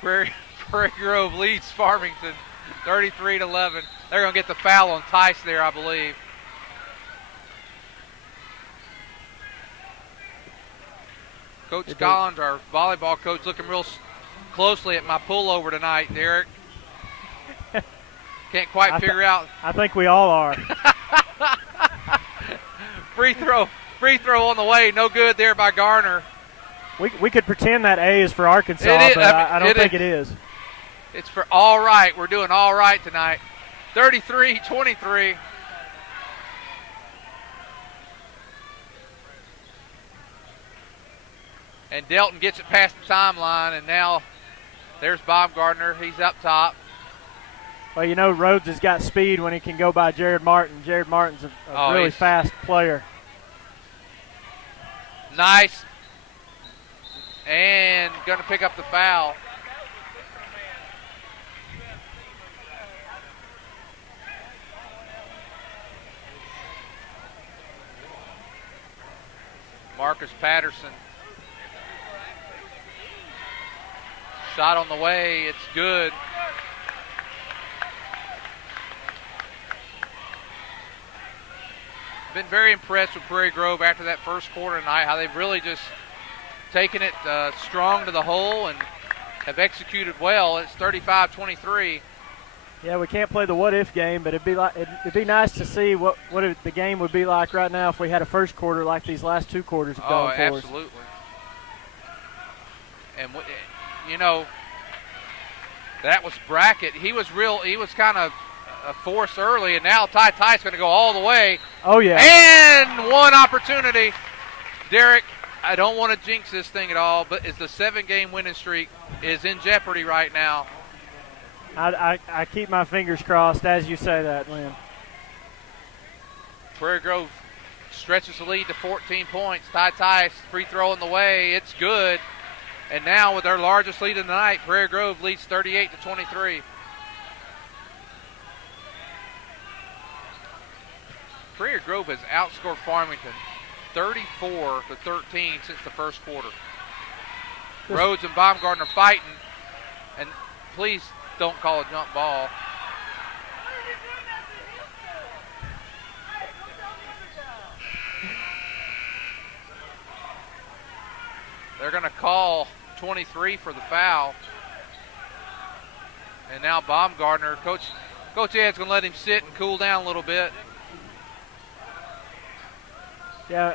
Prairie Grove leads Farmington 33-11. They're going to get the foul on Tice there, I believe. Coach Collins, our volleyball coach, looking real closely at my pullover tonight, Derek. Can't quite figure out. I think we all are. Free throw on the way. No good there by Garner. We could pretend that A is for Arkansas, but I don't think it is. It's for all right. We're doing all right tonight. 33-23. And Delton gets it past the timeline, and now there's Baumgartner. He's up top. Well, you know, Rhodes has got speed when he can go by Jared Martin. Jared Martin's a really fast player. Nice. And going to pick up the foul. Marcus Patterson. Shot on the way. It's good. Been very impressed with Prairie Grove after that first quarter tonight, how they've really just taken it strong to the hole and have executed well. It's 35-23. Yeah, we can't play the what-if game, but it'd be nice to see what the game would be like right now if we had a first quarter like these last two quarters have gone for us. Absolutely. And that was Brackett. He was kind of a force early, and now Ty's going to go all the way. Oh yeah. And one opportunity, Derek. I don't want to jinx this thing at all, but the 7-game winning streak is in jeopardy right now. I keep my fingers crossed as you say that, Lynn. Prairie Grove stretches the lead to 14 points. Ty free throw in the way. It's good. And now with their largest lead of the night, Prairie Grove leads 38-23. Prairie Grove has outscored Farmington 34-13 since the first quarter. Rhodes and Baumgartner fighting, and please don't call a jump ball. They're going to call 23 for the foul. And now Baumgartner, Coach Ed's going to let him sit and cool down a little bit. Yeah.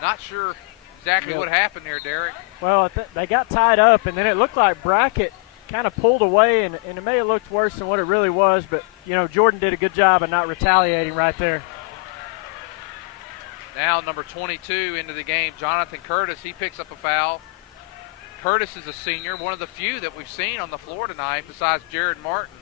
Not sure exactly what happened there, Derek. Well, they got tied up, and then it looked like Brackett kind of pulled away, and it may have looked worse than what it really was, but, Jordan did a good job of not retaliating right there. Now number 22 into the game, Jonathan Curtis. He picks up a foul. Curtis is a senior, one of the few that we've seen on the floor tonight besides Jared Martin.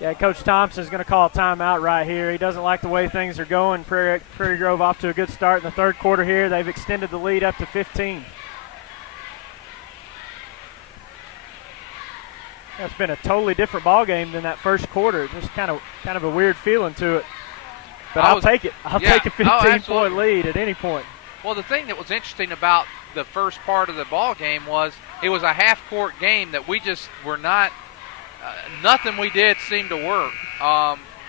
Yeah, Coach Thompson's going to call a timeout right here. He doesn't like the way things are going. Prairie Grove off to a good start in the third quarter here. They've extended the lead up to 15. That's been a totally different ball game than that first quarter. Just kind of a weird feeling to it. But I'll take it. I'll take a 15-point lead at any point. Well, the thing that was interesting about the first part of the ball game was it was a half-court game that we just were not nothing we did seemed to work.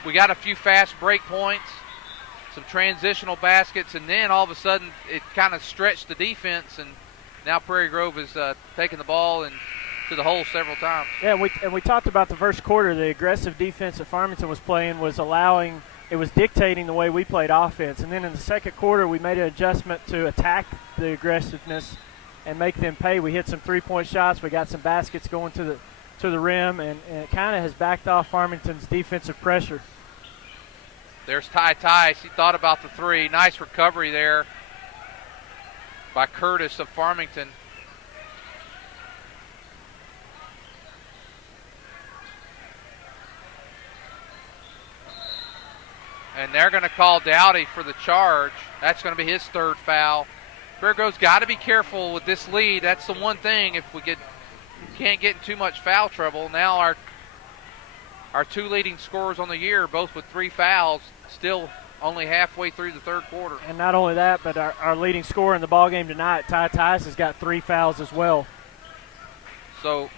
We got a few fast break points, some transitional baskets, and then all of a sudden it kind of stretched the defense, and now Prairie Grove is taking the ball and to the hole several times. Yeah, and we talked about the first quarter. The aggressive defense that Farmington was playing was dictating the way we played offense. And then in the second quarter, we made an adjustment to attack the aggressiveness and make them pay. We hit some three-point shots. We got some baskets going to the rim, and it kind of has backed off Farmington's defensive pressure. There's Ty. He thought about the three. Nice recovery there by Curtis of Farmington. And they're going to call Dowdy for the charge. That's going to be his third foul. Prairie Grove's got to be careful with this lead. That's the one thing. If we can't get in too much foul trouble. Now our two leading scorers on the year, both with 3 fouls, still only halfway through the third quarter. And not only that, but our leading scorer in the ball game tonight, Ty Tice, has got 3 fouls as well. So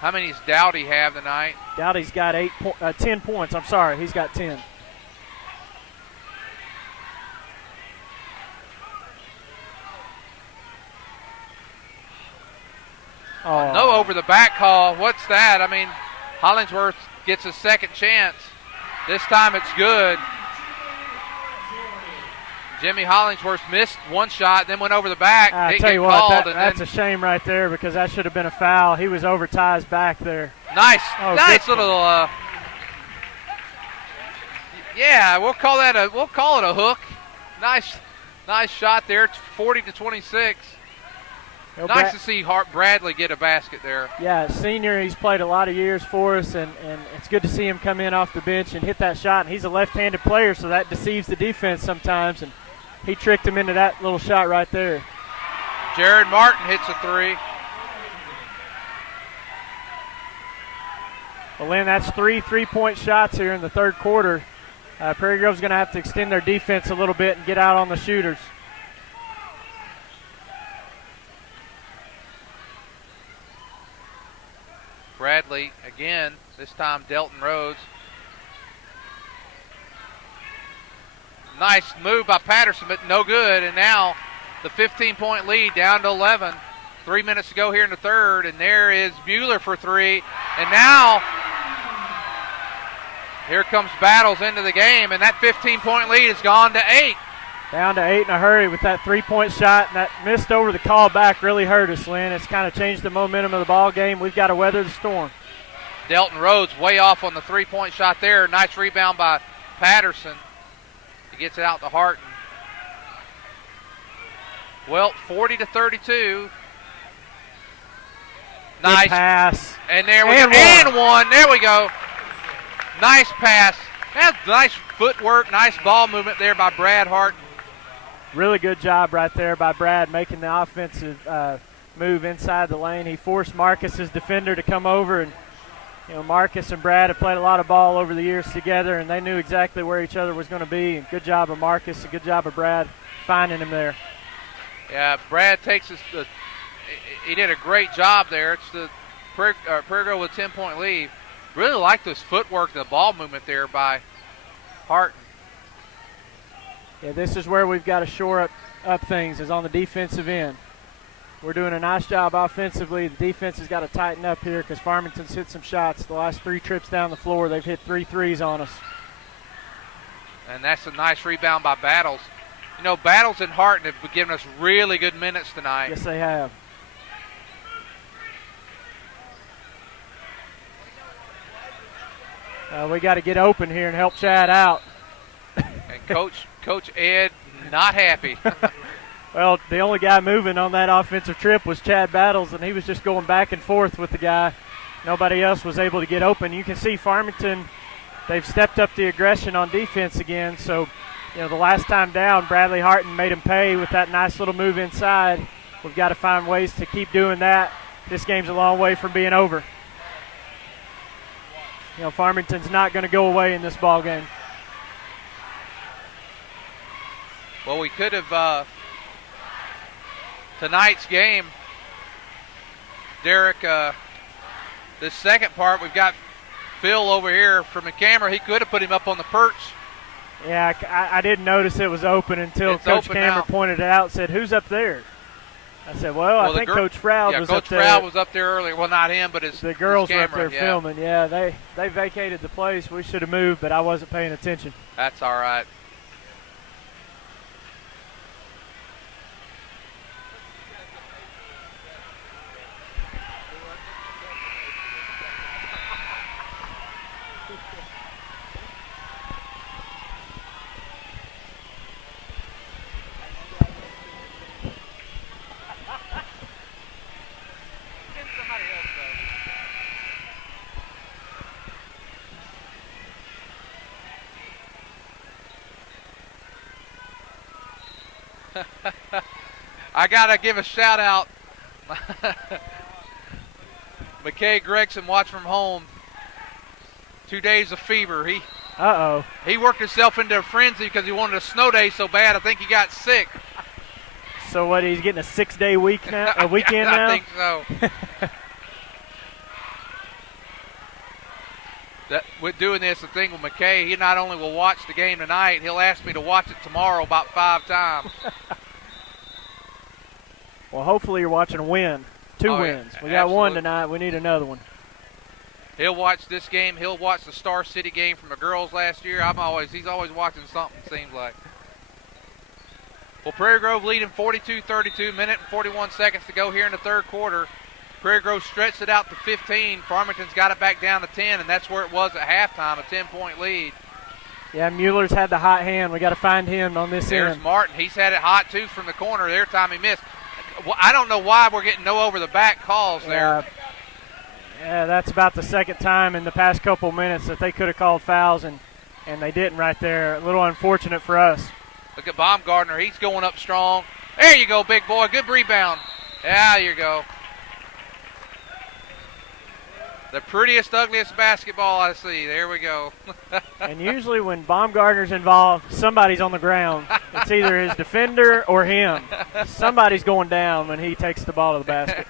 how many does Dowdy have tonight? Dowdy's got 10 points. I'm sorry, he's got 10. Oh. No over the back call. What's that? I mean, Hollingsworth gets a second chance. This time it's good. Jimmy Hollingsworth missed one shot, then went over the back. I tell you what, that's a shame right there because that should have been a foul. He was over Ty's back there. Nice little. Yeah, we'll call it a hook. Nice shot there. It's 40-26. Nice to see Bradley get a basket there. Yeah, senior. He's played a lot of years for us, and it's good to see him come in off the bench and hit that shot. And he's a left-handed player, so that deceives the defense sometimes. And he tricked him into that little shot right there. Jared Martin hits a 3. Well, Lynn, that's 3 3-point shots here in the third quarter. Prairie Grove's going to have to extend their defense a little bit and get out on the shooters. Bradley again, this time Delton Rhodes. Nice move by Patterson, but no good. And now the 15-point lead down to 11. 3 minutes to go here in the third, and there is Mueller for three. And now here comes Battles into the game, and that 15-point lead has gone to 8. Down to 8 in a hurry with that three-point shot, and that missed over the callback really hurt us, Lynn. It's kind of changed the momentum of the ball game. We've got to weather the storm. Delton Rhodes way off on the three-point shot there. Nice rebound by Patterson. He gets it out to Harton. Well, 40-32. Nice good pass. And there we go. And one. There we go. Nice pass. That's nice footwork, nice ball movement there by Brad Harton. Really good job right there by Brad making the offensive move inside the lane. He forced Marcus, his defender, to come over. And, you know, Marcus and Brad have played a lot of ball over the years together, and they knew exactly where each other was going to be. And good job of Marcus and good job of Brad finding him there. Yeah, Brad takes us. He did a great job there. It's the Prairie Grove with a 10-point lead. Really like this footwork, the ball movement there by Harton. Yeah, this is where we've got to shore up things, is on the defensive end. We're doing a nice job offensively. The defense has got to tighten up here because Farmington's hit some shots. The last 3 trips down the floor, they've hit 3 threes on us. And that's a nice rebound by Battles. You know, Battles and Harton have given us really good minutes tonight. Yes, they have. We got to get open here and help Chad out. And Coach Ed not happy. Well, the only guy moving on that offensive trip was Chad Battles, and he was just going back and forth with the guy. Nobody else was able to get open. You can see Farmington, they've stepped up the aggression on defense again. So, you know, the last time down, Bradley Harton made him pay with that nice little move inside. We've got to find ways to keep doing that. This game's a long way from being over. You know, Farmington's not going to go away in this ball game. Well, we could have tonight's game, Derek, this second part, we've got Phil over here from the camera. He could have put him up on the perch. Yeah, I didn't notice it was open until Coach Cameron pointed it out and said, "Who's up there?" I said, well I think Coach Froud was up there. Yeah, Coach Froud was up there earlier. Well, not him, but the girls were up there filming. Yeah, they vacated the place. We should have moved, but I wasn't paying attention. That's all right. I got to give a shout out. McKay Gregson watched from home. 2 days of fever. He worked himself into a frenzy because he wanted a snow day so bad. I think he got sick. So what? He's getting a 6-day week now, a weekend now. I think so. With doing this, the thing with McKay, he not only will watch the game tonight, he'll ask me to watch it tomorrow about 5 times. Well, hopefully you're watching a win. 2 wins. We got absolutely. 1 tonight. We need another one. He'll watch this game. He'll watch the Star City game from the girls last year. He's always watching something, seems like. Well, Prairie Grove leading 42-32, minute and 41 seconds to go here in the third quarter. Prairie Grove stretched it out to 15. Farmington's got it back down to 10, and that's where it was at halftime, a 10-point lead. Yeah, Mueller's had the hot hand. We got to find him on this There's end. Martin. He's had it hot, too, from the corner. Their time he missed. I don't know why we're getting no over-the-back calls there. Yeah, that's about the second time in the past couple minutes that they could have called fouls, and they didn't right there. A little unfortunate for us. Look at Baumgartner. He's going up strong. There you go, big boy. Good rebound. There you go. The prettiest, ugliest basketball I see. There we go. And usually when Baumgartner's involved, somebody's on the ground. It's either his defender or him. Somebody's going down when he takes the ball to the basket.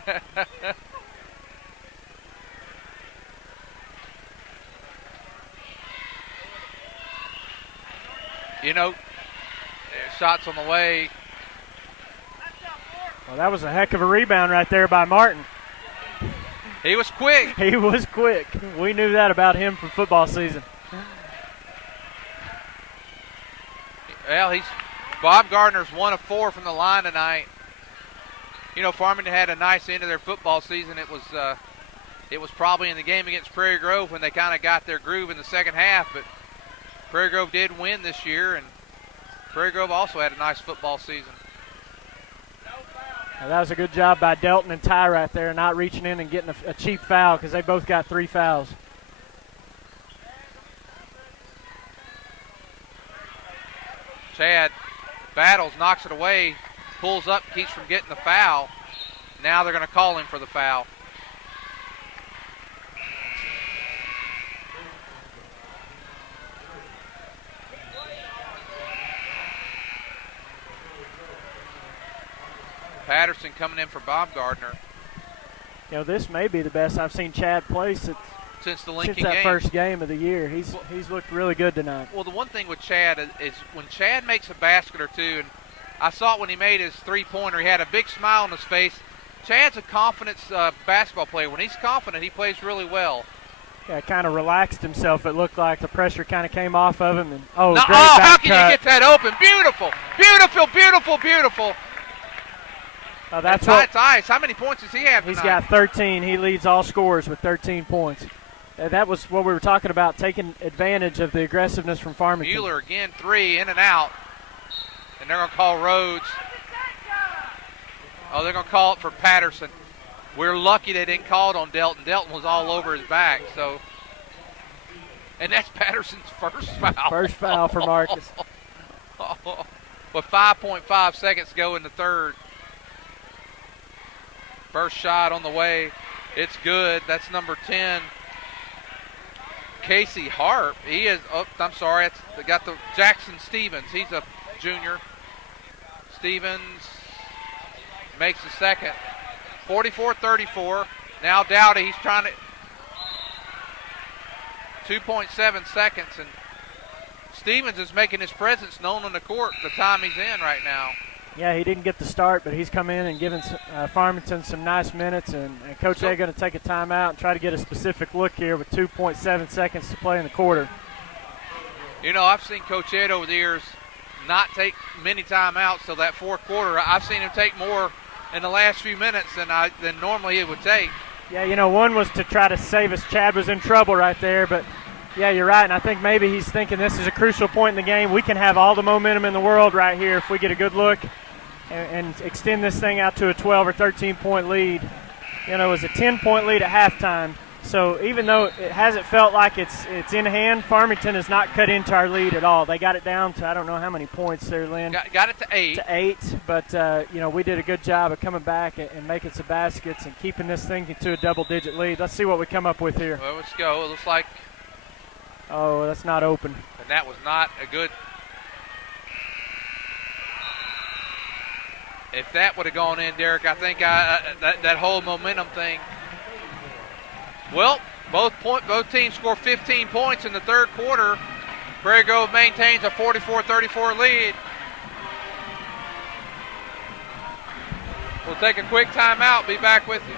You know, Shots on the way. Well, that was a heck of a rebound right there by Martin. He was quick. He was quick. We knew that about him from football season. Well, Bob Gardner's 1 of 4 from the line tonight. You know, Farmington had a nice end of their football season. It was probably in the game against Prairie Grove when they kind of got their groove in the second half, but Prairie Grove did win this year, and Prairie Grove also had a nice football season. Well, that was a good job by Delton and Ty right there, not reaching in and getting a cheap foul because they both got 3 fouls. Chad battles, knocks it away, pulls up, keeps from getting the foul. Now they're going to call him for the foul. Patterson coming in for Bob Gardner. You know, this may be the best I've seen Chad play since the Lincoln that game. First game of the year. He's looked really good tonight. Well, the one thing with Chad is when Chad makes a basket or two, and I saw it when he made his three-pointer, he had a big smile on his face. Chad's a confident basketball player. When he's confident, he plays really well. Yeah, kind of relaxed himself. It looked like the pressure kind of came off of him. And great how back can cut. you get that open? Beautiful, beautiful, beautiful, beautiful. That's It's ice. How many points does he have tonight? He's got 13. He leads all scorers with 13 points. That was what we were talking about, taking advantage of the aggressiveness from Farmington. Mueller again, 3 in and out. And they're going to call Rhodes. Oh, they're going to call it for Patterson. We're lucky they didn't call it on Delton. Delton was all over his back. And that's Patterson's first foul. First foul for Marcus. With 5.5 seconds to go in the third. First shot on the way. It's good. That's number 10. Casey Harp. He is, they got the Jackson Stevens. He's a junior. Stevens makes the second. 44-34. Now Dowdy, he's trying to, 2.7 seconds, and Stevens is making his presence known on the court the time he's in right now. Yeah, he didn't get the start, but he's come in and given Farmington some nice minutes, and Coach A going to take a timeout and try to get a specific look here with 2.7 seconds to play in the quarter. You know, I've seen Coach Ed over the years not take many timeouts till that fourth quarter. I've seen him take more in the last few minutes than normally it would take. Yeah, you know, one was to try to save us. Chad was in trouble right there, but yeah, you're right, and I think maybe he's thinking this is a crucial point in the game. We can have all the momentum in the world right here if we get a good look and extend this thing out to a 12 or 13-point lead. You know, it was a 10-point lead at halftime. So even though it hasn't felt like it's in hand, Farmington has not cut into our lead at all. They got it down to, I don't know how many points there, Lynn. Got it to 8. To 8, but, you know, we did a good job of coming back and making some baskets and keeping this thing to a double-digit lead. Let's see what we come up with here. Well, let's go. It looks like. Oh, that's not open. And that was not a good. If that would have gone in, Derek, I think that whole momentum thing. Well, both teams score 15 points in the third quarter. Prairie Grove maintains a 44-34 lead. We'll take a quick timeout. Be back with you.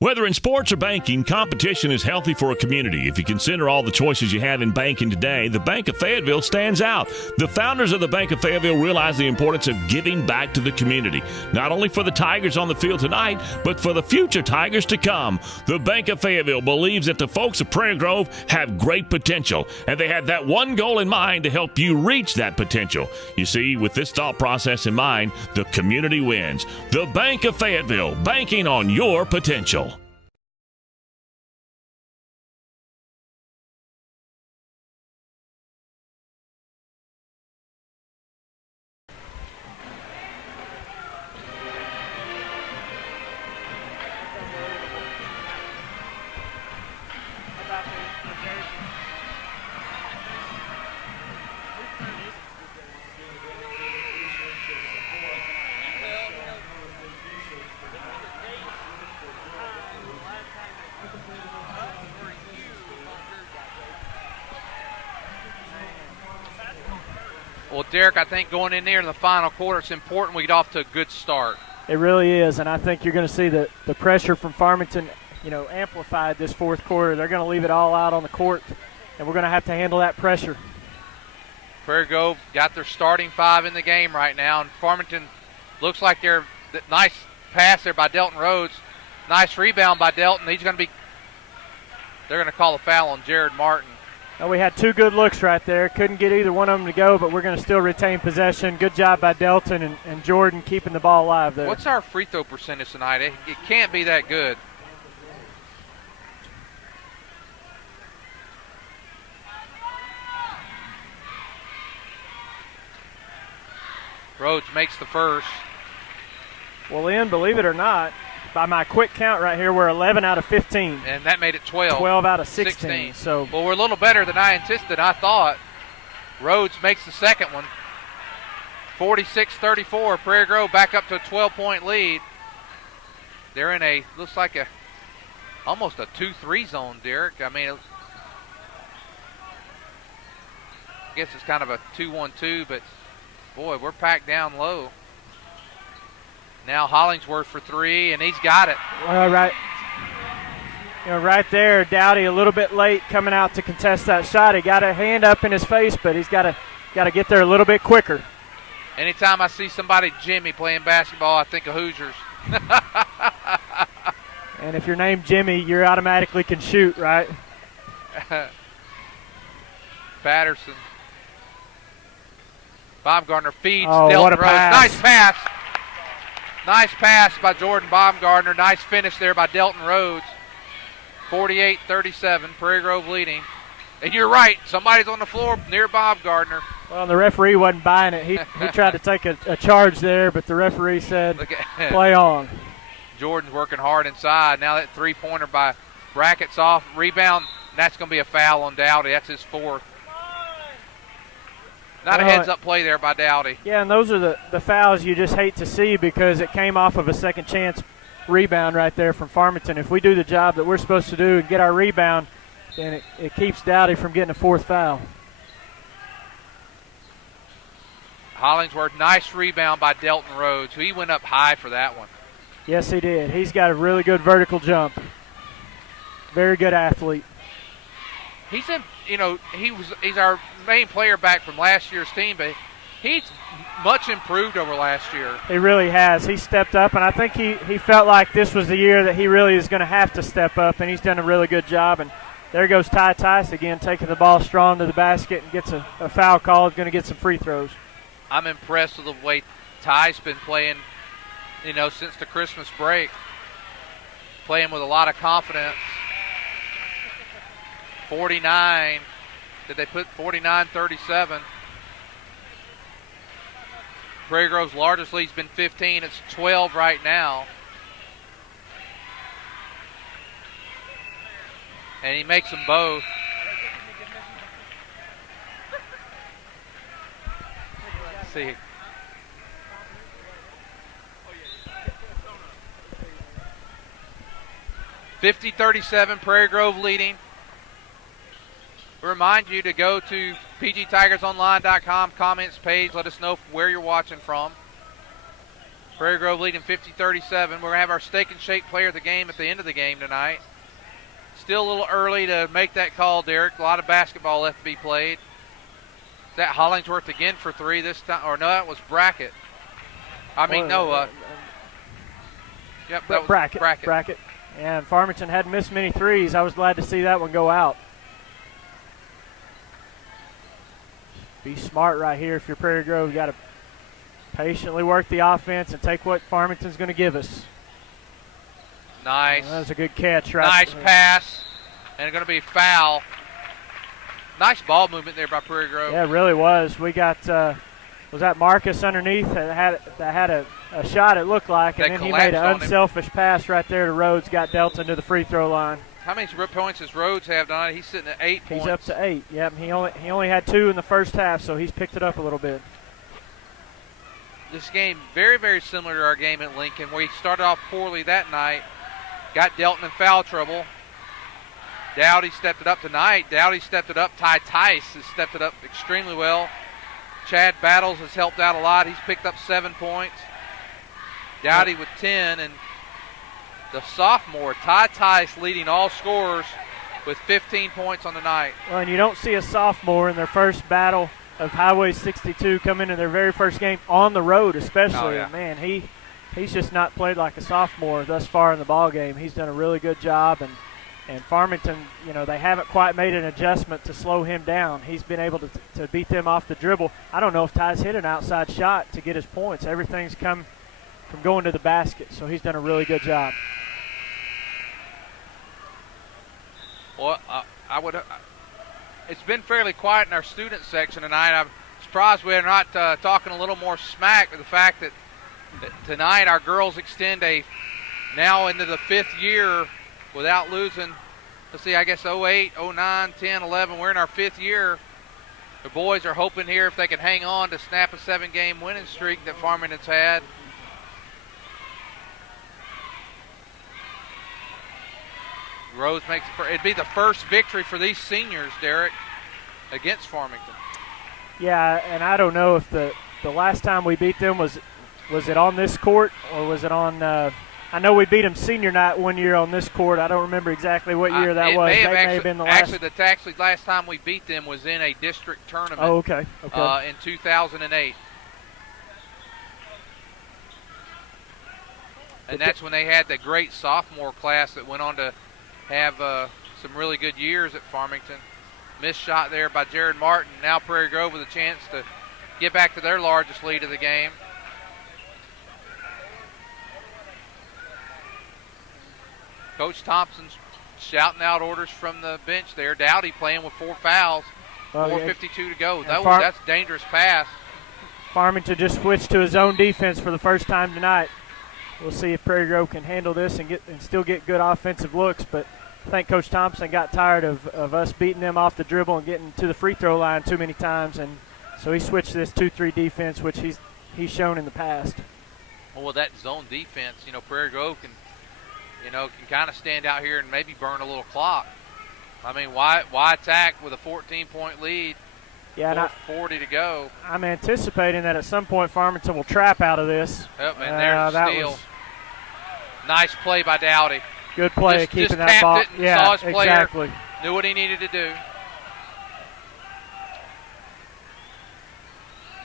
Whether in sports or banking, competition is healthy for a community. If you consider all the choices you have in banking today, the Bank of Fayetteville stands out. The founders of the Bank of Fayetteville realize the importance of giving back to the community, not only for the Tigers on the field tonight, but for the future Tigers to come. The Bank of Fayetteville believes that the folks of Prairie Grove have great potential, and they have that one goal in mind to help you reach that potential. You see, with this thought process in mind, the community wins. The Bank of Fayetteville, banking on your potential. Well, Derek, I think going in there in the final quarter, it's important we get off to a good start. It really is, and I think you're going to see the pressure from Farmington, amplified this fourth quarter. They're going to leave it all out on the court, and we're going to have to handle that pressure. Prairie Grove got their starting 5 in the game right now, and Farmington looks like they're nice pass there by Delton Rhodes. Nice rebound by Delton. They're going to call a foul on Jared Martin. Well, we had 2 good looks right there. Couldn't get either one of them to go, but we're going to still retain possession. Good job by Delton and Jordan keeping the ball alive there. What's our free throw percentage tonight? It can't be that good. Rhodes makes the first. Well, Lynn, believe it or not, by my quick count right here, we're 11 out of 15. And that made it 12. 12 out of 16. So, well, we're a little better than I thought. Rhodes makes the second one. 46-34. Prairie Grove back up to a 12-point lead. They're in looks like almost a 2-3 zone, Derek. I mean, I guess it's kind of a 2-1-2, but boy, we're packed down low. Now Hollingsworth for 3, and he's got it. All right. Right there, Dowdy a little bit late coming out to contest that shot. He got a hand up in his face, but he's got to get there a little bit quicker. Anytime I see somebody Jimmy playing basketball, I think of Hoosiers. And if you're named Jimmy, you automatically can shoot, right? Patterson. Baumgartner feeds Delton Rhodes. Pass. Nice pass. Nice pass by Jordan Baumgartner. Nice finish there by Delton Rhodes. 48-37, Prairie Grove leading. And you're right, somebody's on the floor near Baumgartner. Well, the referee wasn't buying it. He tried to take a charge there, but the referee said, play on. Jordan's working hard inside. Now that three-pointer by Brackett's off. Rebound, that's going to be a foul on Dowdy. That's his 4th. Not a heads-up play there by Dowdy. Yeah, and those are the fouls you just hate to see because it came off of a second chance rebound right there from Farmington. If we do the job that we're supposed to do and get our rebound, then it keeps Dowdy from getting a 4th foul. Hollingsworth, nice rebound by Delton Rhodes. He went up high for that one. Yes, he did. He's got a really good vertical jump. Very good athlete. He's our main player back from last year's team, but he's much improved over last year. He really has. He stepped up, and I think he felt like this was the year that he really is going to have to step up, and he's done a really good job. And there goes Ty Tice again, taking the ball strong to the basket and gets a foul call. He's going to get some free throws. I'm impressed with the way Ty's been playing, since the Christmas break. Playing with a lot of confidence. 49. Did they put 49-37? Prairie Grove's largest lead's been 15. It's 12 right now. And he makes them both. Let's see. $50-37, Prairie Grove leading. We remind you to go to pgtigersonline.com comments page. Let us know where you're watching from. Prairie Grove leading 50-37. We're going to have our Steak and Shake player of the game at the end of the game tonight. Still a little early to make that call, Derek. A lot of basketball left to be played. Is that Hollingsworth again for 3 this time? Or no, that was Brackett. Yep, that was Brackett. And Farmington hadn't missed many threes. I was glad to see that one go out. Be smart right here if you're Prairie Grove. You got to patiently work the offense and take what Farmington's going to give us. Nice. That was a good catch, right? Nice pass. And it's going to be a foul. Nice ball movement there by Prairie Grove. Yeah, it really was. We got, was that Marcus underneath that had a shot, it looked like, and then he made an unselfish pass right there to Rhodes, got Delton to the free throw line. How many points does Rhodes have tonight? He's sitting at 8 points. He's up to 8. Yep, he only had 2 in the first half, so he's picked it up a little bit. This game very, very similar to our game at Lincoln. We started off poorly that night, got Delton in foul trouble. Dowdy stepped it up tonight. Dowdy stepped it up. Ty Tice has stepped it up extremely well. Chad Battles has helped out a lot. He's picked up 7 points. Dowdy with 10, and the sophomore, Ty Tice, leading all scorers with 15 points on the night. Well, and you don't see a sophomore in their first battle of Highway 62 come into their very first game on the road, especially. Oh, yeah. And man, he's just not played like a sophomore thus far in the ball game. He's done a really good job, and Farmington, you know, they haven't quite made an adjustment to slow him down. He's been able to beat them off the dribble. I don't know if Ty's hit an outside shot to get his points. Everything's come from going to the basket, so he's done a really good job. Well, it's been fairly quiet in our student section tonight. I'm surprised we're not talking a little more smack of the fact that tonight our girls extend now into the 5th year without losing. Let's see, I guess 08, 09, 10, 11. We're in our 5th year. The boys are hoping here if they can hang on to snap a 7-game winning streak that Farmington's had. Rose makes it'd be the first victory for these seniors, Derek, against Farmington. Yeah, and I don't know if the last time we beat them was it on this court or was it on I know we beat them senior night one year on this court. I don't remember exactly what year that was. That may have been the last. Actually, the last time we beat them was in a district tournament. Oh, okay. In 2008. And that's when they had the great sophomore class that went on to have some really good years at Farmington. Missed shot there by Jared Martin. Now Prairie Grove with a chance to get back to their largest lead of the game. Coach Thompson's shouting out orders from the bench there. Dowdy playing with 4 fouls. 4:52 to go. That's a dangerous pass. Farmington just switched to his own defense for the first time tonight. We'll see if Prairie Grove can handle this and still get good offensive looks. But I think Coach Thompson got tired of us beating them off the dribble and getting to the free throw line too many times, and so he switched to this 2-3 defense, which he's shown in the past. Well, with that zone defense, Prairie Grove can kind of stand out here and maybe burn a little clock. I mean, why attack with a 14-point lead? Yeah, 4:40 to go. I'm anticipating that at some point Farmington will trap out of this. Yep, and there's a steal. Nice play by Dowdy. Good play of keeping that ball. Yeah, saw his player, exactly. Knew what he needed to do.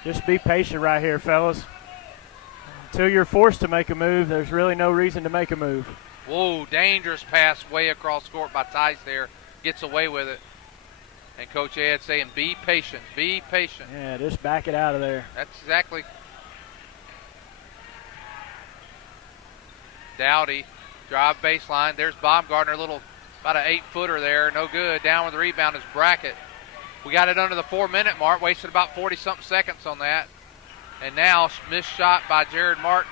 Just be patient right here, fellas. Until you're forced to make a move, there's really no reason to make a move. Whoa, dangerous pass way across court by Tice there. Gets away with it. And Coach Ed saying, be patient, be patient. Yeah, just back it out of there. That's exactly. Dowdy, drive baseline. There's Baumgartner, about an 8-footer there. No good. Down with the rebound is Brackett. We got it under the 4-minute mark. Wasted about 40-something seconds on that. And now missed shot by Jared Martin.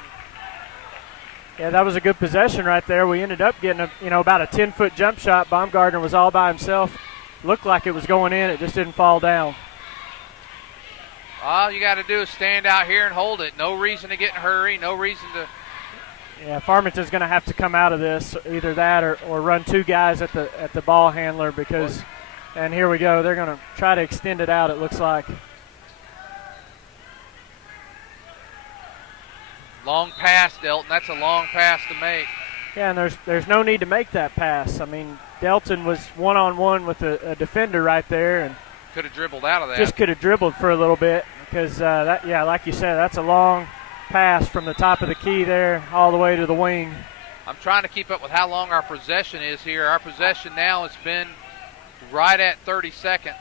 Yeah, that was a good possession right there. We ended up getting about a 10-foot jump shot. Baumgartner was all by himself. Looked like it was going in. It just didn't fall down. All you got to do is stand out here and hold it. No reason to get in a hurry. No reason to. Yeah, Farmington's going to have to come out of this, either that or run 2 guys at the ball handler because. And here we go. They're going to try to extend it out. It looks like. Long pass, Delton. That's a long pass to make. Yeah, and there's no need to make that pass. I mean, Delton was one-on-one with a defender right there, and could have dribbled out of that. Just could have dribbled for a little bit because like you said, that's a long pass from the top of the key there all the way to the wing. I'm trying to keep up with how long our possession is here. Our possession now has been right at 30 seconds,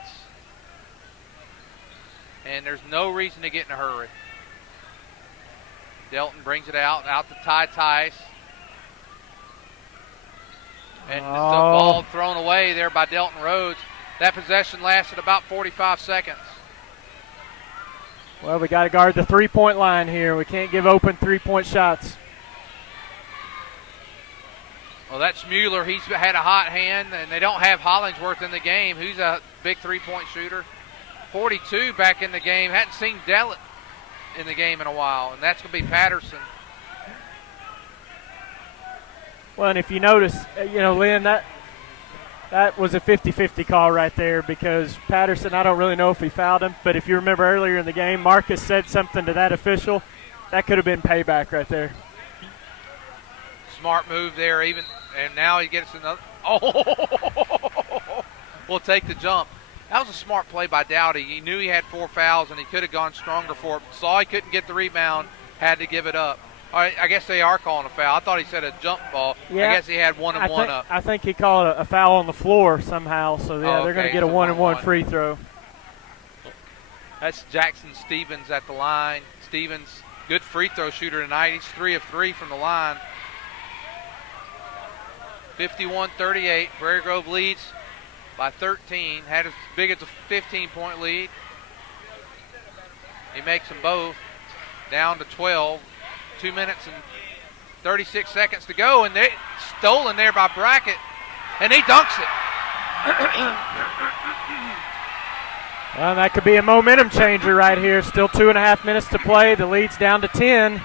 and there's no reason to get in a hurry. Delton brings it out to Ty Tice. And the ball thrown away there by Delton Rhodes. That possession lasted about 45 seconds. Well, we got to guard the 3-point line here. We can't give open 3-point shots. Well, that's Mueller. He's had a hot hand, and they don't have Hollingsworth in the game. Who's a big 3-point shooter. 42 back in the game. Hadn't seen Dellett in the game in a while, and that's going to be Patterson. Well, and if you notice, Lynn, That was a 50-50 call right there because Patterson, I don't really know if he fouled him, but if you remember earlier in the game, Marcus said something to that official. That could have been payback right there. Smart move there, even, and now he gets another. Oh, we'll take the jump. That was a smart play by Dowdy. He knew he had 4 fouls, and he could have gone stronger for it. Saw he couldn't get the rebound, had to give it up. All right, I guess they are calling a foul. I thought he said a jump ball. Yeah, I guess he had one up. I think he called a foul on the floor somehow, so yeah, they're going to get a 1-and-1 free throw. That's Jackson Stevens at the line. Stevens, good free throw shooter tonight. He's 3 of 3 from the line. 51-38. Prairie Grove leads by 13. Had as big as a 15-point lead. He makes them both down to 12. 2 minutes and 36 seconds to go, and they stolen there by Brackett, and he dunks it. Well, that could be a momentum changer right here. Still 2.5 minutes to play. The lead's down to 10.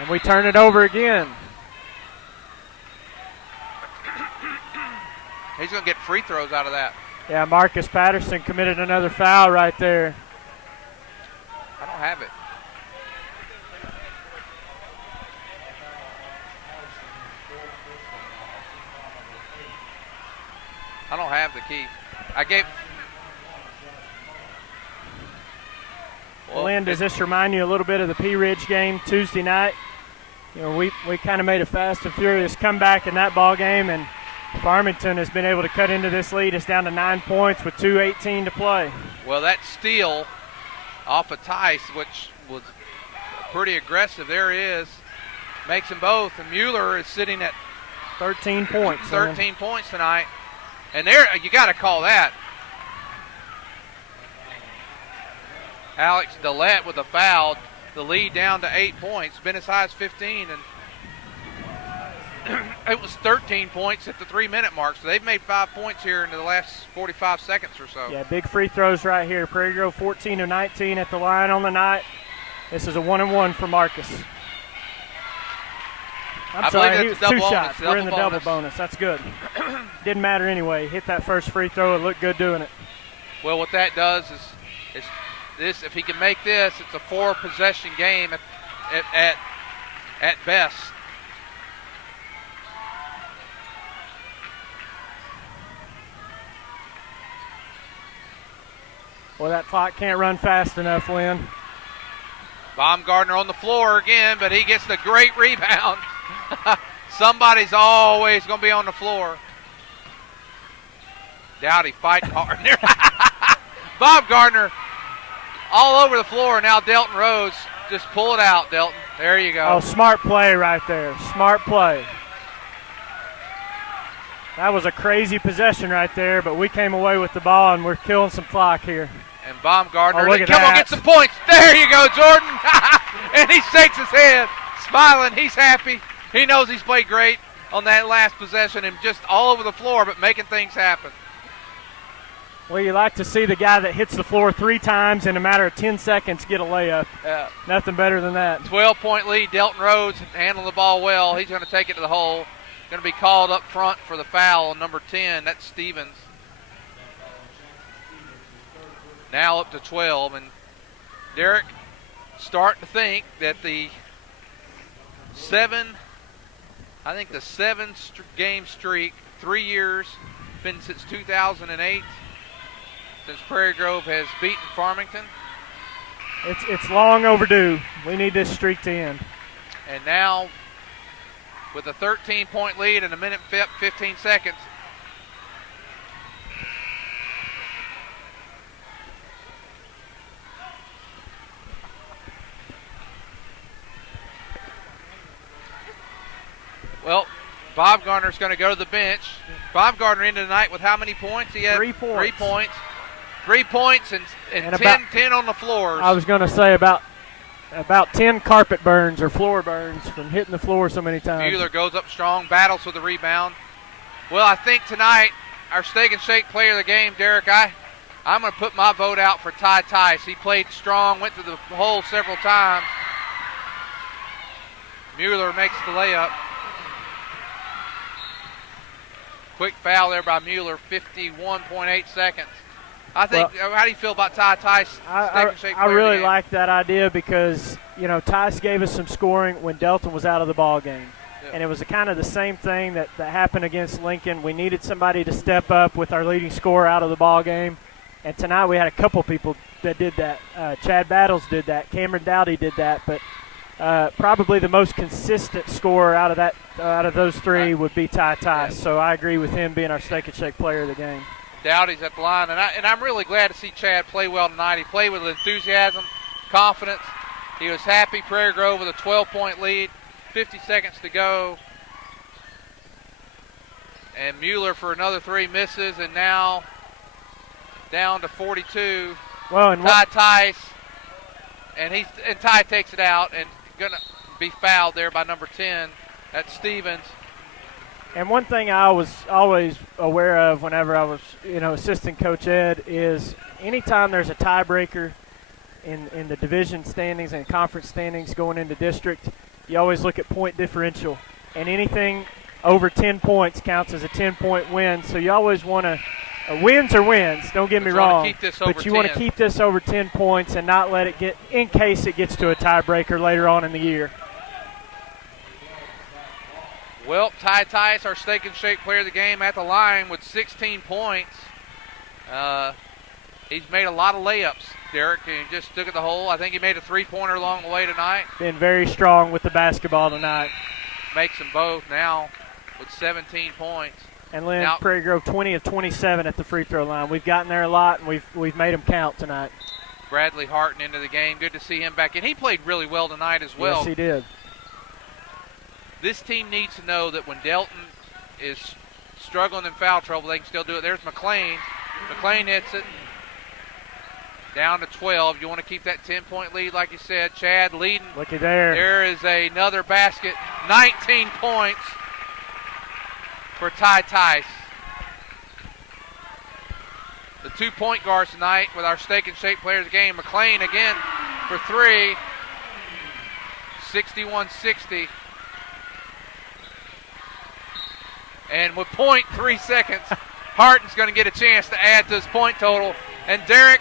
And we turn it over again. He's going to get free throws out of that. Yeah, Marcus Patterson committed another foul right there. I don't have it. I don't have the key. I gave. Well, Lynn, does this remind you a little bit of the Pea Ridge game Tuesday night? You know, we kind of made a fast and furious comeback in that ball game, and Farmington has been able to cut into this lead. It's down to 9 points with 2:18 to play. Well, that steal off of Tice, which was pretty aggressive. There he is. Makes them both. And Mueller is sitting at 13 points. 13 points tonight. And there, you got to call that. Alex Dillette with a foul. The lead down to 8 points. Been as high as 15. And it was 13 points at the 3-minute mark. So they've made 5 points here in the last 45 seconds or so. Yeah, big free throws right here. Prairie Grove 14 of 19 at the line on the night. This is a 1-and-1 for Marcus. I'm sorry, he was 2 shots. We're in the double bonus. That's good. Didn't matter anyway. Hit that first free throw. It looked good doing it. Well, what that does is this. If he can make this, it's a 4-possession game at best. Well, that clock can't run fast enough, Lynn. Baumgartner on the floor again, but he gets the great rebound. Somebody's always going to be on the floor. Dowdy fighting hard there. Baumgartner all over the floor. Now Delton Rose, just pull it out, Delton. There you go. Oh, smart play right there. Smart play. That was a crazy possession right there, but we came away with the ball, and we're killing some clock here. And Baumgartner, look at come that. on, get some points. There you go, Jordan. And he shakes his head, smiling. He's happy. He knows he's played great on that last possession and just all over the floor, but making things happen. Well, you like to see the guy that hits the floor 3 times in a matter of 10 seconds get a layup. Yeah. Nothing better than that. 12-point lead. Delton Rhodes handling the ball well. He's going to take it to the hole. Going to be called up front for the foul on number 10. That's Stevens. Now up to 12. And Derek starting to think that the 7-game streak, 3 years, been since 2008, since Prairie Grove has beaten Farmington. It's long overdue. We need this streak to end. And now, with a 13-point lead in a minute 15 seconds, well, Bob Gardner's going to go to the bench. Bob Gardner into the night with how many points? He had 3 points. 3 points. 3 points and 10 on the floors. I was going to say about 10 carpet burns or floor burns from hitting the floor so many times. Mueller goes up strong, battles with the rebound. Well, I think tonight, our Steak and Shake player of the game, Derek, I'm going to put my vote out for Ty Tice. He played strong, went to the hole several times. Mueller makes the layup. Quick foul there by Mueller, 51.8 seconds. I think. How do you feel about Ty Tice? I really like that idea because Tice gave us some scoring when Delton was out of the ball game, and it was kind of the same thing that happened against Lincoln. We needed somebody to step up with our leading scorer out of the ball game, and tonight we had a couple people that did that. Chad Battles did that. Cameron Dowdy did that, but probably the most consistent scorer out of those three would be Ty Tice. So I agree with him being our Steak and Shake player of the game. Dowdy's at the line, and I'm really glad to see Chad play well tonight. He played with enthusiasm, confidence. He was happy. Prairie Grove with a 12-point lead, 50 seconds to go. And Mueller for another three misses, and now down to 42. Well, and Ty Tice, and Ty takes it out and gonna be fouled there by number 10. That's Stevens. And one thing I was always aware of whenever I was, assistant coach Ed, is anytime there's a tiebreaker in the division standings and conference standings going into district, you always look at point differential. And anything over 10 points counts as a 10-point win. So you always want to wins are wins, don't get me wrong. But you want to keep this over 10 points and not let it get, in case it gets to a tiebreaker later on in the year. Well, Ty Tice, our Steak and Shake player of the game, at the line with 16 points. He's made a lot of layups, Derek, and he just took it the hole. I think he made a three-pointer along the way tonight. Been very strong with the basketball tonight. Makes them both now with 17 points. And Lynn, Prairie Grove 20 of 27 at the free throw line. We've gotten there a lot, and we've made them count tonight. Bradley Harton into the game. Good to see him back in. He played really well tonight as well. Yes, he did. This team needs to know that when Delton is struggling in foul trouble, they can still do it. There's McLean. McLean hits it. Down to 12. You want to keep that 10-point lead, like you said. Chad leading. Looky there. There is another basket. 19 points for Ty Tice. The 2 point guards tonight with our Steak and Shake player of the game. McLean again for three. 61-60. And with 0.3 seconds, Harton's going to get a chance to add to his point total. And Derek,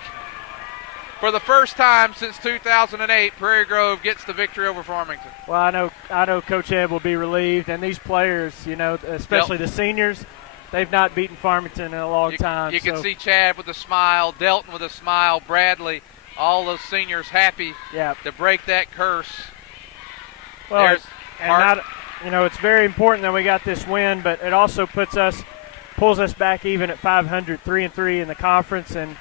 for the first time since 2008, Prairie Grove gets the victory over Farmington. Well, I know Coach Ed will be relieved, and these players, especially the seniors, they've not beaten Farmington in a long time. You can see Chad with a smile, Delton with a smile, Bradley, all those seniors happy to break that curse. Well, it's very important that we got this win, but it also pulls us back even at 500, 3-3 in the conference, and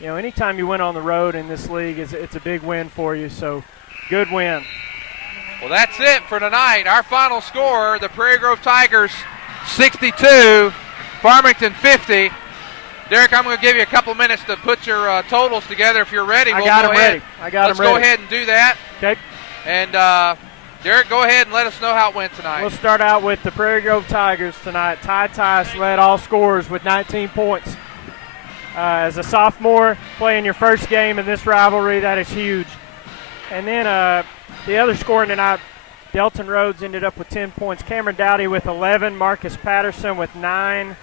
anytime you win on the road in this league, it's a big win for you. So, good win. Well, that's it for tonight. Our final score: the Prairie Grove Tigers 62, Farmington 50. Derek, I'm going to give you a couple minutes to put your totals together if you're ready. I got them ready. Let's go ahead and do that. Okay. And Derek, go ahead and let us know how it went tonight. We'll start out with the Prairie Grove Tigers tonight. Ty Tice led all scorers with 19 points. As a sophomore, playing your first game in this rivalry, that is huge. And then the other scoring tonight, Delton Rhodes ended up with 10 points. Cameron Dowdy with 11. Marcus Patterson with 9.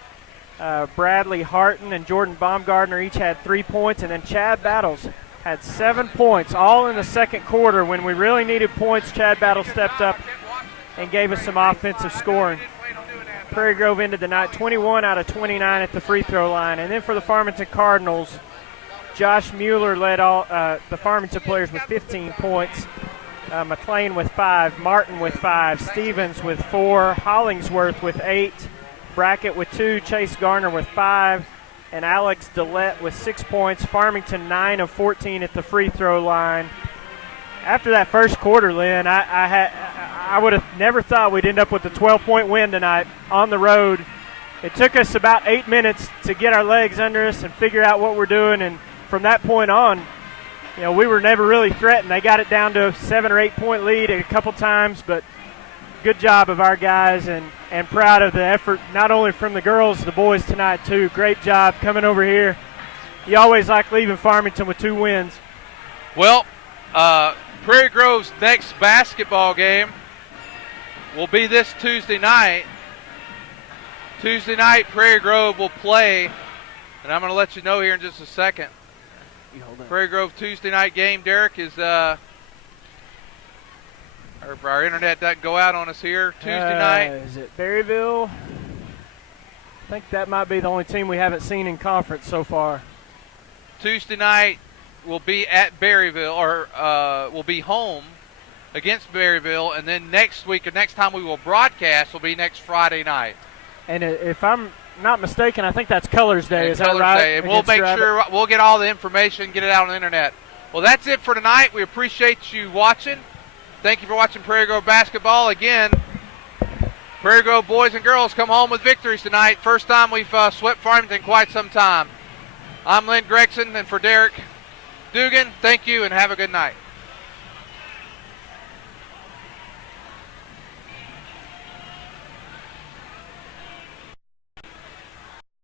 Bradley Harton and Jordan Baumgardner each had 3 points. And then Chad Battles had 7 points, all in the second quarter. When we really needed points, Chad Battles stepped up and gave us some offensive scoring. Prairie Grove ended the night 21 out of 29 at the free throw line. And then for the Farmington Cardinals, Josh Mueller led all the Farmington players with 15 points. McLean with 5, Martin with 5, Stevens with 4, Hollingsworth with 8, Brackett with 2, Chase Garner with 5, and Alex Dillette with 6 points. Farmington 9 of 14 at the free throw line. After that first quarter, Lynn, I would have never thought we'd end up with a 12-point win tonight on the road. It took us about 8 minutes to get our legs under us and figure out what we're doing, and from that point on, we were never really threatened. They got it down to a 7 or 8 point lead a couple times, but good job of our guys, and proud of the effort, not only from the girls, the boys tonight too. Great job coming over here. You always like leaving Farmington with 2 wins. Well, Prairie Grove's next basketball game will be this Tuesday night, Tuesday night, Prairie Grove will play, and I'm going to let you know here in just a second. Prairie Grove Tuesday night game, Derek, is our internet doesn't go out on us here. Tuesday night. Is it Berryville? I think that might be the only team we haven't seen in conference so far. Tuesday night will be at Berryville, or will be home against Berryville, and then next week, or next time we will broadcast, will be next Friday night. And if I'm not mistaken, I think that's Colors Day. Is that Colors right? Day. And we'll make sure we'll get all the information, get it out on the internet. Well, that's it for tonight. We appreciate you watching. Thank you for watching Prairie Grove basketball. Again, Prairie Grove boys and girls come home with victories tonight. First time we've swept Farmington in quite some time. I'm Lynn Gregson, and for Derek Dugan, thank you and have a good night.